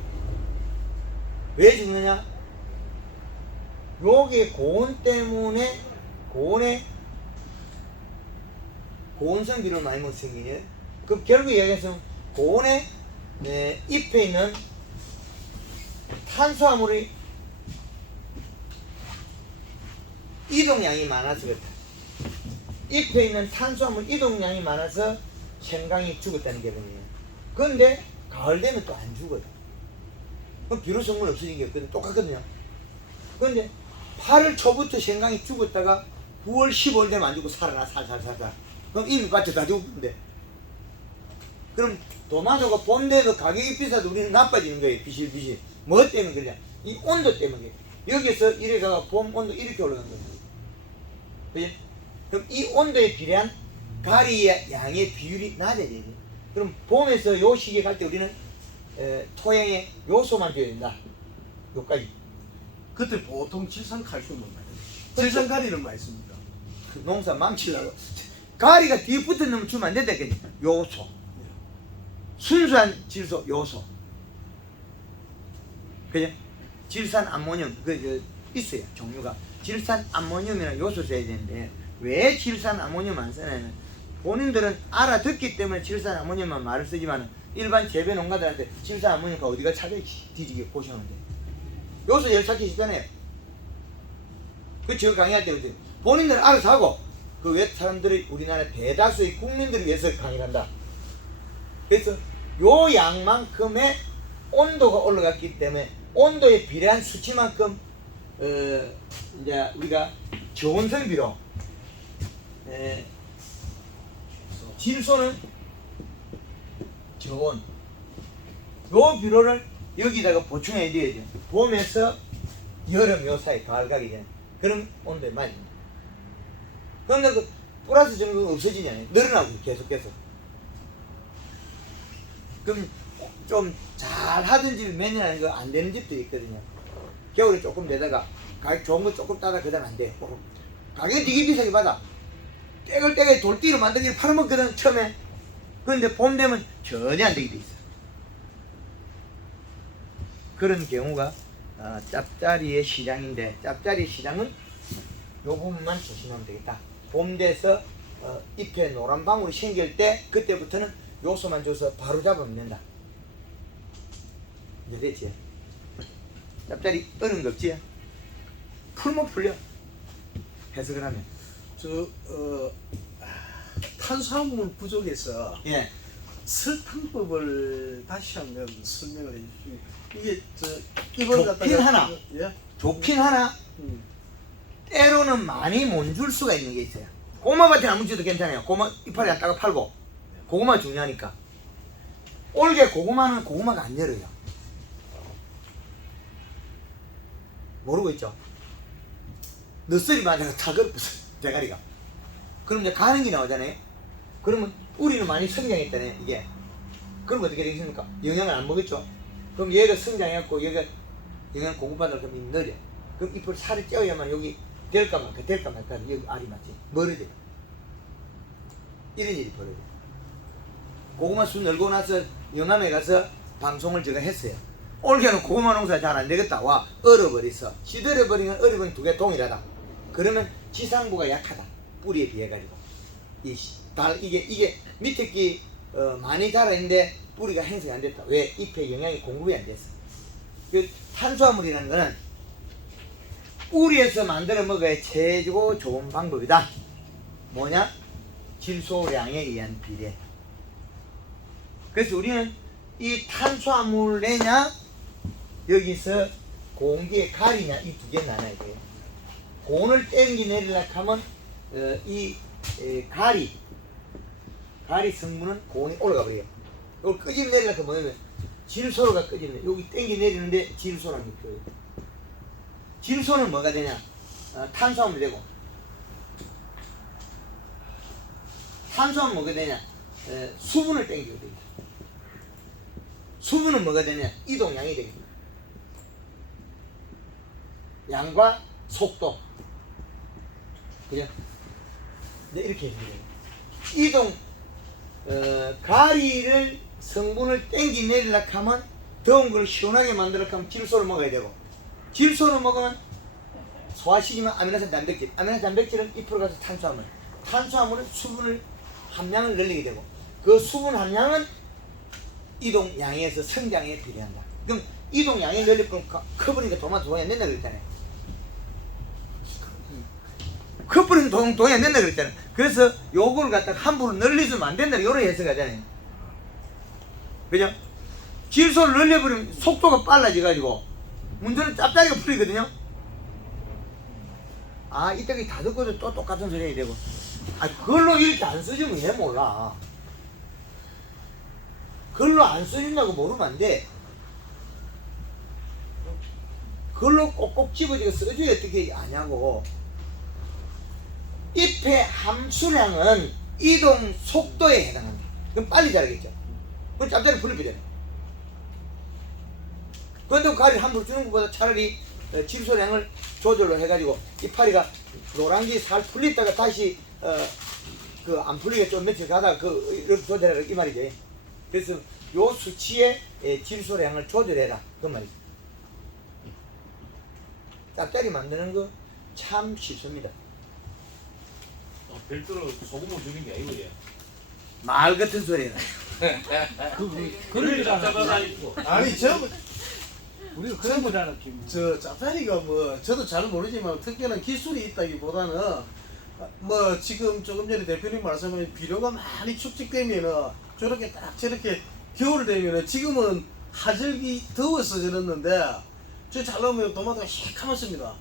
왜 죽느냐? 요게 고온 때문에 고온성 비료를 많이 먹는 생기네요. 그럼 결국 얘기해서 고온에 잎에 있는 탄수화물의 이동량이 많아서 그렇다. 잎에 있는 탄수화물 이동량이 많아서 생강이 죽었다는 개념이에요. 그런데 가을 되면 또 안 죽어요. 그럼 비료 성분 없어진 게 없거든요. 똑같거든요. 그런데 8월 초부터 생강이 죽었다가 9월 15일 되면 안 죽고 살아나 살살. 그럼 이미 밭에 다 죽었는데. 그럼 도마토가 봄 돼도 가격이 비싸도 우리는 나빠지는 거예요. 비실비실. 뭐 때문에 그러냐? 이 온도 때문에. 여기서 이래가 봄 온도 이렇게 올라간 거예요. 그지? 그럼 이 온도에 비례한 가리의 양의 비율이 낮아야 돼요. 그럼 봄에서 요 시기에 갈 때 우리는 토양에 요소만 줘야 된다. 요까지. 그때 보통 질산칼슘을 많이 해요. 질산가리는 많이 씁니다. 농사 망치려고 가리가 뒤에 붙어 넣으면 주면 안 된다 했겠지. 요소. 순수한 질소 요소. 그죠? 질산 암모늄 있어요 종류가. 질산 암모늄이라는 요소 써야 되는데 왜 질산 암모늄 안 쓰냐면 본인들은 알아듣기 때문에 질산 암모늄만 말을 쓰지만 일반 재배 농가들한테 질산 암모늄과 어디가 차별이 뒤지게 고시하는데 요소 열 찾기 쉽잖아요. 그 제가 강의할 때 본인들은 알아서 하고 그 왜 사람들이 우리나라 대다수의 국민들을 위해서 강의를 한다. 그래서 요 양만큼의 온도가 올라갔기 때문에 온도에 비례한 수치만큼 이제 우리가 저온성비로 질소는 저온 요 비료를 여기다가 보충해 줘야 돼요. 봄에서 여름 요 사이 가을 가기 전에 그런 온도에 맞습니다. 그런데 그 플러스 전구가 없어지잖아요. 늘어나고 계속해서. 그럼 좀 잘 하던 집 몇 년 하는 거 안 되는 집도 있거든요. 겨울에 조금 내다가 가격 좋은 거 조금 따다 그다음 안 돼. 가격 되게 비싸게 받아. 떼글떼글 돌띠로 만들기를 팔아먹거든 처음에. 그런데 봄 되면 전혀 안 되게 돼 있어. 그런 경우가 짭짜리의 시장인데 짭짜리 시장은 요 부분만 조심하면 되겠다. 봄 돼서 잎에 노란 방울이 생길 때 그때부터는 요소만 줘서 바로 잡으면 된다. 이제 됐지? 짭짜리 어려운 거 없지? 풀면 풀려. 해석을 하면. 탄수화물 부족에서 예. 설탕법을 다시 한번 설명을 해주시면 이게 이걸 좋긴 하나. 예? 좋긴 하나. 때로는 많이 못 줄 수가 있는 게 있어요. 고구마밭에 안 묻혀도 괜찮아요. 고구마 이파리 갖다가 팔고. 고구마 중요하니까. 올게 고구마는 고구마가 안 열어요. 모르고 있죠? 너스리 맞아서 다 걸었어 대가리가. 그럼 이제 가는 게 나오잖아요. 그러면 뿌리는 많이 성장했다네 이게. 그럼 어떻게 되겠습니까? 영양을 안 먹었죠? 그럼 얘가 성장해갖고 얘가 영양 공급받을 그럼 느려. 그럼 잎을 살을 쪄야만 여기 될까 말까 여기 알이 맞지. 멀어져. 이런 일이 벌어져. 고구마 수 늘고 나서 영암에 가서 방송을 제가 했어요. 올해는 고구마 농사 잘 안 되겠다. 와 얼어버렸어. 시들어버리면 얼어버린 두 개 동일하다. 그러면 지상부가 약하다. 뿌리에 비해 가지고 이게 밑에 끼 많이 자라있는데 뿌리가 행성이 안 됐다. 왜? 잎에 영양이 공급이 안 됐어. 그 탄수화물이라는 거는 뿌리에서 만들어 먹어야 최고 좋은 방법이다. 뭐냐? 질소량에 의한 비례. 그래서 우리는 이 탄수화물 내냐 여기서 공기의 가리냐 이 두 개 나눠야 돼요. 공을 땡기 내리려고 하면 이 가리 성분은 공이 올라가 버려요. 이걸 끄집어 내리려고 뭐냐면 질소로가 끄집어 내려. 여기 땡기 내리는데 질소라는 게 필요해요. 질소는 뭐가 되냐? 탄수화물이 되고 탄수화물 뭐가 되냐? 수분을 땡기게 됩니다. 수분은 뭐가 되냐? 이동량이 되겠다. 양과 속도. 그죠? 네, 이렇게 해주면 돼요. 이동, 가리를 성분을 땡기 내리려고 하면 더운 걸 시원하게 만들려고 하면 질소를 먹어야 되고 질소를 먹으면 소화시키면 아미노산 단백질. 아미노산 단백질은 잎으로 가서 탄수화물. 탄수화물은 수분을 함량을 늘리게 되고 그 수분 함량은 이동량에서 성장에 비례한다. 그럼 이동량이 늘리면 커버리니까 토마토 동이 안 된다 그랬잖아요. 커버리는 동이 안 된다 그랬잖아요. 그래서 요걸 갖다가 함부로 늘려주면 안 된다 요런 해석하잖아요. 그죠? 질소를 늘려버리면 속도가 빨라져가지고 문제는 짭짤이가 풀리거든요. 아 이따가 다 듣고도 또 똑같은 소리 해야 되고 그걸로 이렇게 안 써주면 왜 몰라. 그걸로 안 써준다고 모르면 안 돼. 그걸로 꼭꼭 집어지고 써줘야 어떻게 아냐고. 잎의 함수량은 이동 속도에 해당한다. 그럼 빨리 자라겠죠. 그럼 짭짤이 풀리잖아요. 그런데 가리를 함부로 주는 것보다 차라리 질소량을 조절로 해가지고 이파리가 노란기 살 풀렸다가 다시 그 안 풀리게 좀 며칠 가다가 그 이렇게 조절해라 이 말이지. 그래서 요 수치의 질소량을 조절해라 그 말이지. 짭짜리 만드는 거 참 쉽습니다. 별도로 소금을 주는 게 아니고 얘. 말 같은 소리는. 그런 줄 잡자가 알았지. 있고. 아니 우리가 그런 줄 알았지. 저 짭짜리가 뭐 저도 잘 모르지만 특별한 기술이 있다기보다는 뭐 지금 조금 전에 대표님 말씀하신 비료가 많이 축적되면은 저렇게 딱 저렇게 겨울 되면은 지금은 하절기 더워서 저랬는데 저 잘 나오면 도마토가 시커멓습니다.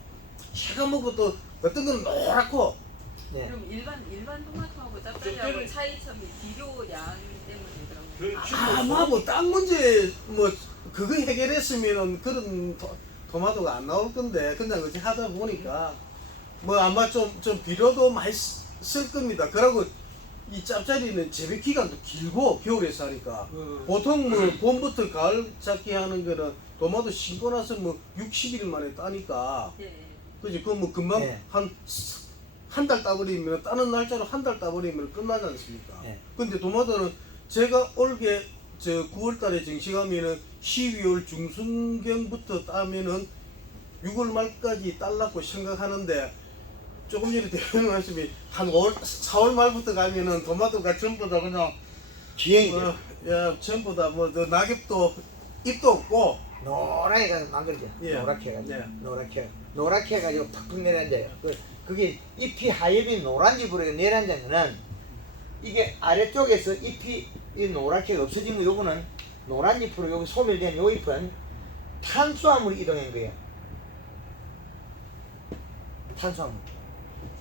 시커멓고 또 어떤 건 노랗고 네. 그럼 일반 토마토하고 짭짜리하고 차이점이 비료량 때문이더라고요. 아마 딱 문제 뭐 그거 해결했으면은 그런 토마토가 안 나올 건데 그냥 어찌 하다 보니까 뭐 아마 좀 비료도 많이 쓸 겁니다. 그리고 이 짭짜리는 재배 기간도 길고 겨울에서 하니까 보통 뭐 봄부터 가을 잡기 하는 거는 토마토 심고 나서 뭐 60일 만에 따니까 예. 그지 그 뭐 금방 네. 한 달 따버리면 따는 날짜로 한 달 따버리면 끝나지 않습니까? 네. 근데 토마토는 제가 올게 저 9월달에 정식하면은 12월 중순경부터 따면은 6월 말까지 딸라고 생각하는데 조금 전에 대표님 말씀이 한 4월 말부터 가면은 토마토가 전부 다 그냥 기행이죠. 야 전부 다 뭐 낙엽도 잎도 없고 노랗게 가지고 망그러져. 예. 노랗게 해가지고. 예. 노랗게 해가지고 탁탁 내려앉아요. 그게 잎이 하얘빈 노란 잎으로 내려앉은 거는 이게 아래쪽에서 잎이 이 노랗게 없어진 거 요거는 노란 잎으로 여기 소멸된 요 잎은 탄수화물이 이동한 거예요. 탄수화물.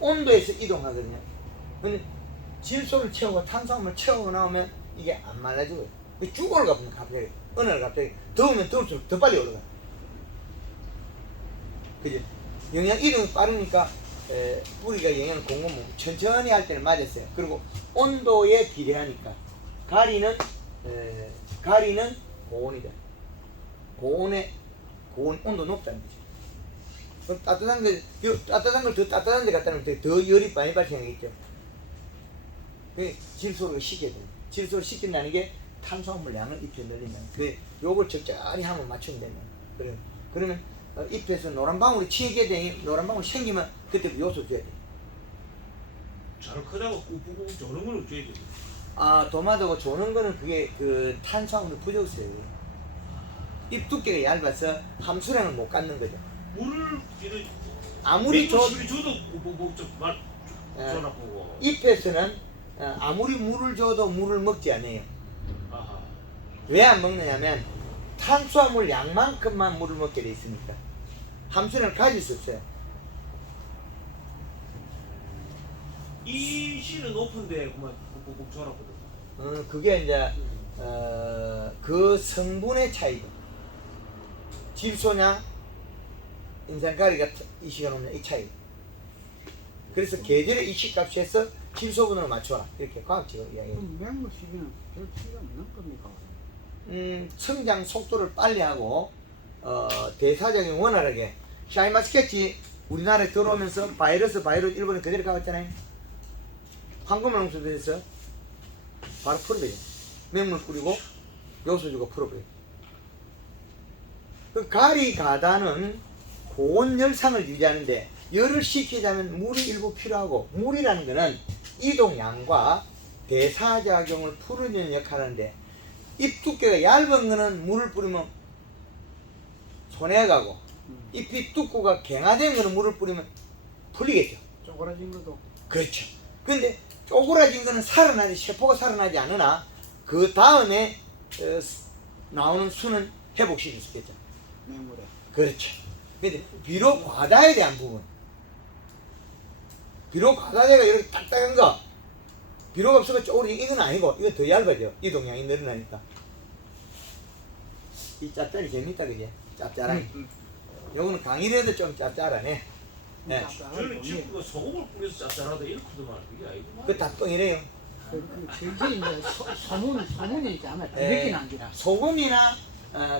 온도에서 이동하거든요. 근데 질소를 채우고 탄수화물을 채우고 나오면 이게 안 말라지고요. 쭉 올라가면 갑자기 어느 날 갑자기 더우면 더울수록 더 빨리 올라가. 그죠? 영양 이동이 빠르니까 뿌리가 영양을 공급을 천천히 할 때는 맞았어요. 그리고 온도에 비례하니까 가리는 고온이다. 고온 온도 높다는 거죠. 그럼 따뜻한 걸 더 따뜻한 데 갖다 놓으면 더 열이 많이 발생하겠죠. 그 질소를 식혀야 돼요. 질소를 식힌다는 게 탄수화물 양을 잎에 넣으면 요걸 적절히 한번 맞추면 되면 그래요. 그러면 잎에서 노란 방울이 튀게 되니 노란 방울이 생기면 그때 요소 줘야 돼. 잘 크다고 꾹꾹꾹 저런 걸 어쩌야 돼. 아 도마도가 조는 거는 그게 그 탄수화물 부족해요. 잎 두께가 얇아서 함수량을 못 갖는 거죠. 물을 이런 아무리 줘 줘도 뭐말 예. 전화 보고. 잎에서는 아무리 물을 줘도 물을 먹지 않아요. 아하. 왜 안 먹느냐면 탄수화물 양만큼만 물을 먹게 돼 있으니까 함수량을 가질 수 없어요. 이 씨는 높은데 그만 꾹꾹꾹 전화 보고. 그게 이제 그 성분의 차이죠. 질소냐 인산가리가 이 시간 오면 이 차이. 그래서 계절의 이식값에서 질소분으로 맞춰라 이렇게 과학적으로 이야기해요. 그럼 맹물 시기는 별 필요 없는 겁니까? 성장 속도를 빨리 하고 대사작용 원활하게. 샤인마스켓이 우리나라에 들어오면서 바이러스 일본에 그대로 가봤잖아요. 황금을 홍수돼서 바로 풀어버려. 맹물 뿌리고 요소 주고 풀어버려. 그 가리 가다는 고온 열상을 유지하는데 열을 식히자면 물이 일부 필요하고 물이라는 것은 이동량과 대사작용을 풀어주는 역할을 하는데 잎 두께가 얇은 거는 물을 뿌리면 손해가고 잎이 두꺼가 갱화된 거는 물을 뿌리면 풀리겠죠. 쪼그라진 것도. 그렇죠. 근데 쪼그라진 거는 살아나지 세포가 살아나지 않으나 그 다음에 나오는 수는 회복시킬 수 있겠죠. 맹물에. 그렇죠. 근데 비료 과다에 대한 부분, 비료 과다제가 이렇게 딱딱한 거, 비료가 없어서 쪼그라진 이건 아니고 이거 더 얇아져. 이동량이 늘어나니까. 이 짭짤이 재밌다 그게. 짭짤한. 요거는 강의를 해도 좀 짭짤하네. 네. 저는 지금 그 소금을 뿌려서 짭짤하다 이렇거든만 그게 아니구만. 그 다 뻥이래요. 저게 이제 소문이 이렇게 아마 예. 이렇게 남기라. 소금이나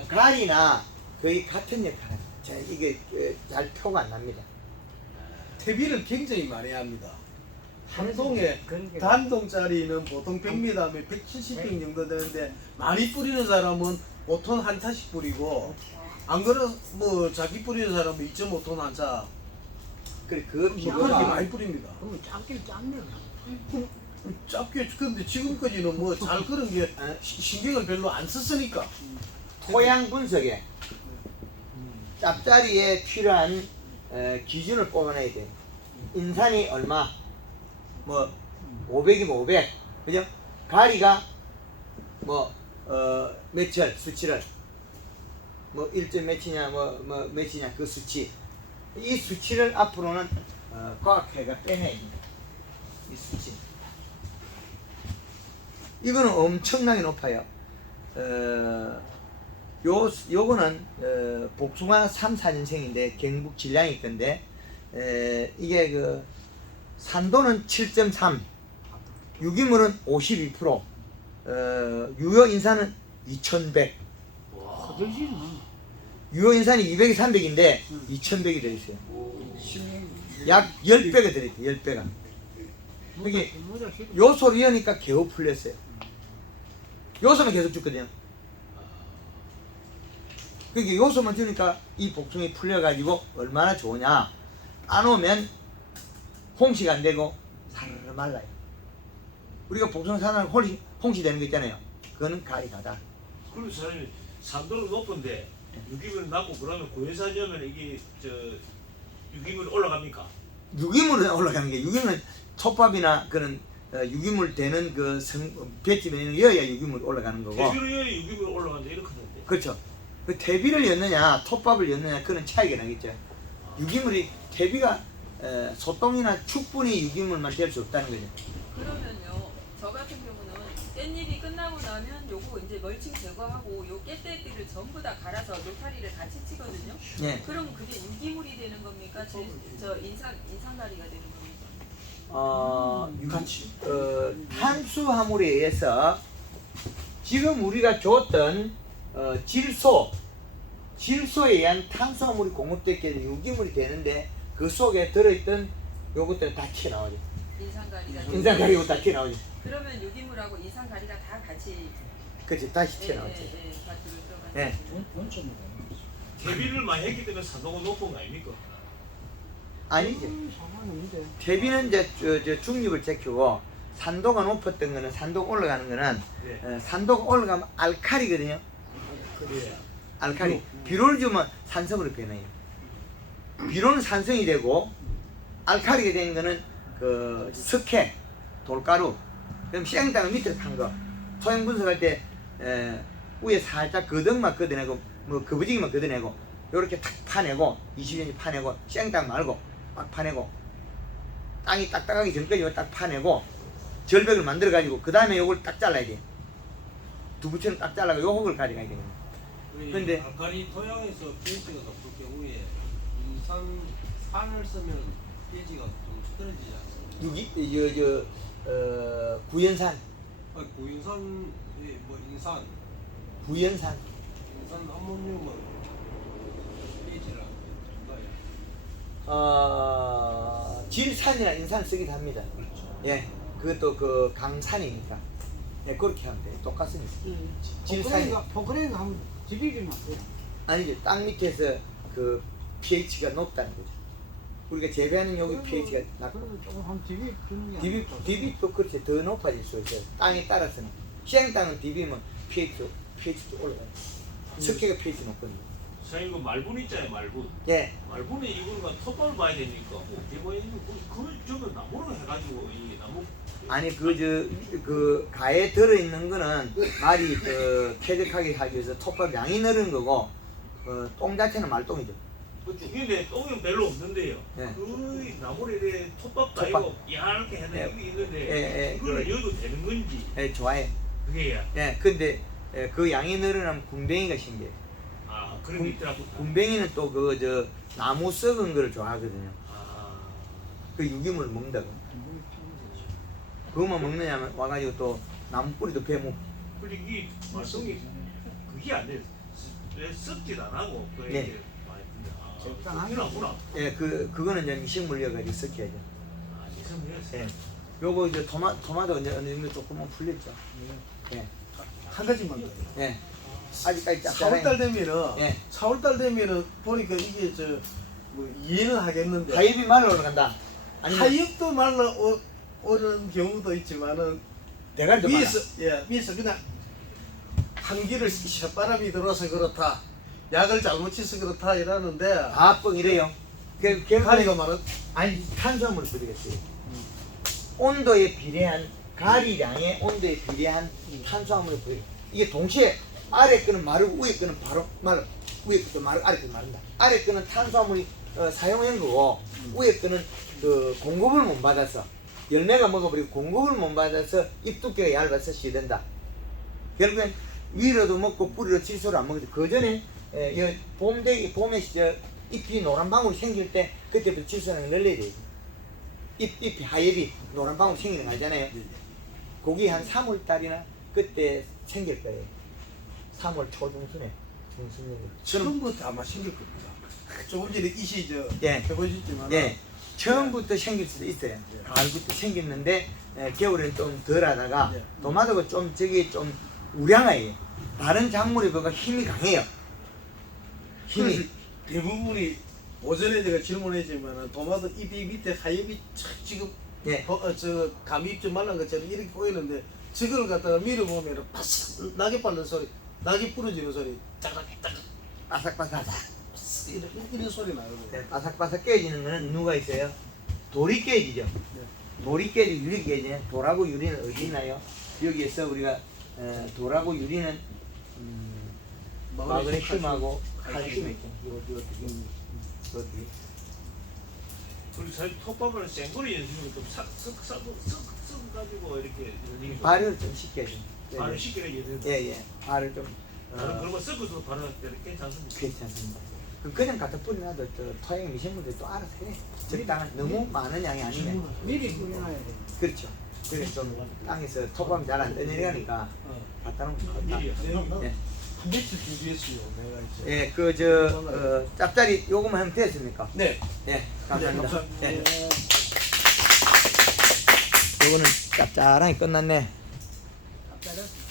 가리나 거의 같은 역할을 합니다. 자, 이게 잘 표가 안 납니다. 퇴비를 굉장히 많이 합니다. 한 동에 그런 게 단동짜리는 보통 100m면 170평 정도 되는데 많이 뿌리는 사람은 5톤 한 차씩 뿌리고 안 그래 뭐 자기 뿌리는 사람은 2.5톤 한 차. 그래 그 그렇게 기구가 많이 뿌립니다. 그러면 짧긴 짧네요. 짧게 근데 지금까지는 뭐 잘 그런 게 신경을 별로 안 썼으니까. 토양 분석에 짭짜리에 필요한 기준을 뽑아내야 돼. 인산이 얼마, 뭐 500이면 500, 그죠? 가리가 뭐 몇철 수치를 뭐 1점 몇이냐 뭐 몇이냐 그 수치, 이 수치를 앞으로는 과학회가 빼내야 됩니다. 이 수치. 이거는 엄청나게 높아요. 요거는 복숭아 3, 4년생인데 경북 진량이 있던데 이게 그 산도는 7.3, 유기물은 52%, 유효인산은 2100. 거들지는. 유효인산이 200이 300인데 2100이 들어있어요. 약 10배가 들어있대, 10배가. 여기 요소를 이으니까 겨우 풀렸어요. 요소는 계속 죽거든요. 그러니까 요소만 주니까 이 복숭이 풀려가지고 얼마나 좋으냐. 따놓으면 홍시가 안 되고 사르르 말라요. 우리가 복숭아 사놓으면 홍시 되는 거 있잖아요. 그거는 가리가다. 그리고 사장님 산도는 높은데 유기물 낮고 그러면 고연산이면 이게 유기물이 올라갑니까? 유기물은 올라가는 게, 유기물은 톱밥이나 그런 유기물 되는 그 배집에는 이어야 유기물 올라가는 거고. 대비로 여야 유기물 올라가는데 이렇게 되는데. 그렇죠. 그 대비를 였느냐 톱밥을 였느냐 그런 차이가 나겠죠. 유기물이 대비가 소똥이나 축분이 유기물만 될 수 없다는 거죠. 그러면요, 저 같은 경우는 깻잎이 끝나고 나면 요거 이제 멀칭 제거하고 요 깻잎들을 전부 다 갈아서 노타리를 같이 치거든요. 예. 그럼 그게 유기물이 되는 겁니까? 저 인산가리가 되는 겁니까? 같이. 탄수화물에 의해서 지금 우리가 줬던 질소에 의한 탄수화물이 공급됐기 때문에 유기물이 되는데 그 속에 들어있던 요것들은 다 튀어나오죠. 인산가리고 다 튀어나오죠. 그러면 유기물하고 인산가리가 다 같이 그렇지, 다시 튀어나오죠. 다 들어가는 예. 원점으로. 대비를 많이 했기 때문에 산도가 높은 거 아닙니까? 아니지. 상관없는데. 대비는 이제 저 중립을 지키고 산도가 높았던 거는 산도가 올라가는 거는 네. 산도가 올라가면 알칼리거든요. 그래. 알칼리. 비료를 주면 산성으로 변해요. 비료는 산성이 되고 알칼리가 되는 거는 그 석회, 돌가루, 그럼 씨앗땅을 밑에 판 거. 토양 분석할 때 위에 살짝 거덕만 걷어내고 뭐 거부지기만 걷어내고 요렇게 탁 파내고 20년이 파내고 씨앗땅 말고 막 파내고 땅이 딱딱하기 전까지 딱 파내고 절벽을 만들어 가지고 그 다음에 요걸 딱 잘라야 돼. 두부처럼 딱 잘라가 요 혹을 가져가야 되거든. 근데 알칼리 토양에서 pH가 높을 경우에 산을 쓰면 pH가 좀 떨어지지 않습니까? 구연산, 고인산 뭐 인산 구연산. 아모늄은 pH를 질산이나 인산 쓰기도 합니다. 예, 그것도 그 강산이니까. 예, 그렇게 하면 돼요. 똑같습니다. 질산이 포크레인가 하면 디비지 마세요. 아니죠. 땅 밑에서 그 pH가 높다는 거죠. 우리가 재배하는 여기 pH가 낮고 그러면 조금 한 디비 주는 게 DB도 그렇지 더 높아질 수 있어요. 땅에 따라서는. 시향 땅은 DB면 pH도 올라가요. 석회가 pH 높거든요. 사장님 그 말분 있잖아요, 말분. 예, 말분에 이거는 톱밥을 봐야 되니까 뭐 대보에 있는 그 저는 나무로 해가지고 이 나무 아니 그 가에 들어 있는 거는 말이 쾌적하게 하기 위해서 톱밥 양이 늘은 거고 똥 자체는 말똥이죠. 그 중에 똥은 별로 없는데요. 네. 그 나무에 대해 톱밥도 톱밥. 아니고 얇게 해는 네. 여기 있는데 예, 이걸 그- 넣어도 되는 건지 예, 좋아해. 그게 예, 근데 그 양이 늘어나면 군뱅이가 생겨요. 그런 게 있더라고. 군뱅이는 또 나무 썩은 거를 좋아하거든요. 아, 그 유기물을 먹는다고. 그것만 먹느냐면 와가지고 또 나무 뿌리도 베고. 근데 이게 말썽이 그게 안 돼. 왜 썩지도 안 하고 그게 네. 많이 근데 적당하게. 그게 나구나. 예, 그거는 이제 미식물이어가지고 썩혀야죠. 이성이었어. 예. 요거 이제 토마토 이제 어느 정도 조금은 풀렸죠. 예. 한 가지만 더. 예. 아직까지 4월달 되면은 예. 4월달 되면은 보니까 이게 뭐 이해는 하겠는데 하입이 말로 올라간다. 아니면 하엽도 말라 오는 경우도 있지만은 대가리도 많아. 위에서 그냥 한기를 바람이 들어서 그렇다. 약을 잘못 쳐서 그렇다 이러는데 다 뻥이래요. 결국엔 가리가 말은 아니 탄수화물을 뿌리겠어요. 온도에 비례한 가리량의 온도에 비례한 탄수화물을 뿌리. 이게 동시에 아래 거는 마르고 위에 거는 바로 말라. 위에 것도 마르고 아래 거는 마른다. 아래 거는 탄수화물이 사용한 거고 위에 거는 그 공급을 못 받아서 열매가 먹어버리고 공급을 못 받아서 잎 두께가 얇아서 시든다. 결국엔 위로도 먹고 뿌리로 질소를 안 먹어도 그 전에 봄에 잎이 노란 방울이 생길 때 그때부터 질소량을 늘려야 돼요. 잎이 하얘비 노란 방울 생기는 거 알잖아요. 그게 한 3월달이나 그때 생길 거예요. 3월 초중순에 중순 처음부터 아마 생길 겁니다. 조금 전에 이시 예. 해보셨지만 예, 처음부터 생길 수도 있어요. 가을부터 생겼는데 겨울에는 좀 덜하다가 예. 토마토가 좀 저기 좀 우량해요. 다른 작물에 비해 힘이 강해요. 그래서 힘이 대부분이 오전에 제가 질문했지만은 토마토 잎이 밑에 하엽이 착 지금 예. 감이 잎 좀 말란 것처럼 이렇게 보이는데 저걸 갖다가 밀어보면 바싹 낙이 빠는 소리, 낙이 부러지는 소리, 짜각짜각 바삭바삭. 이런 소리 나거든요. 네, 바삭바삭 깨지는 거는 누가 있어요? 돌이 깨지죠. 돌이 깨지고 유리 깨지네. 돌하고 유리는 어디 있나요? 여기에서 우리가 돌하고 유리는 마그네슘하고 칼슘이 있죠. 이거 그리고 사실 톱밥을 생거리 연습을 좀 쓱 가지고 이렇게 발효를 좀 시켜야죠. 발을 시켜야 되는데 예예. 발을 좀 그런 거 섞어서 바로 괜찮습니다. 괜찮습니다. 그냥 갖다 뿌려놔도 토양 미생물들 또 알아서 해. 적당한 너무 많은 양이 아니면 미리 뿌려놔야 돼. 그렇죠. 그래서 좀 땅에서 토밤이 잘 안 떠내려가니까 갖다 놓으면 좋다. 미리 예. 한 며칠 준비했어요. 내가 이제. 예, 짭짜리 요거만 하면 됐습니까? 네. 예, 감사합니다. 네, 감사합니다. 예. 요거는 짭짤하게 끝났네. 짭짤했어.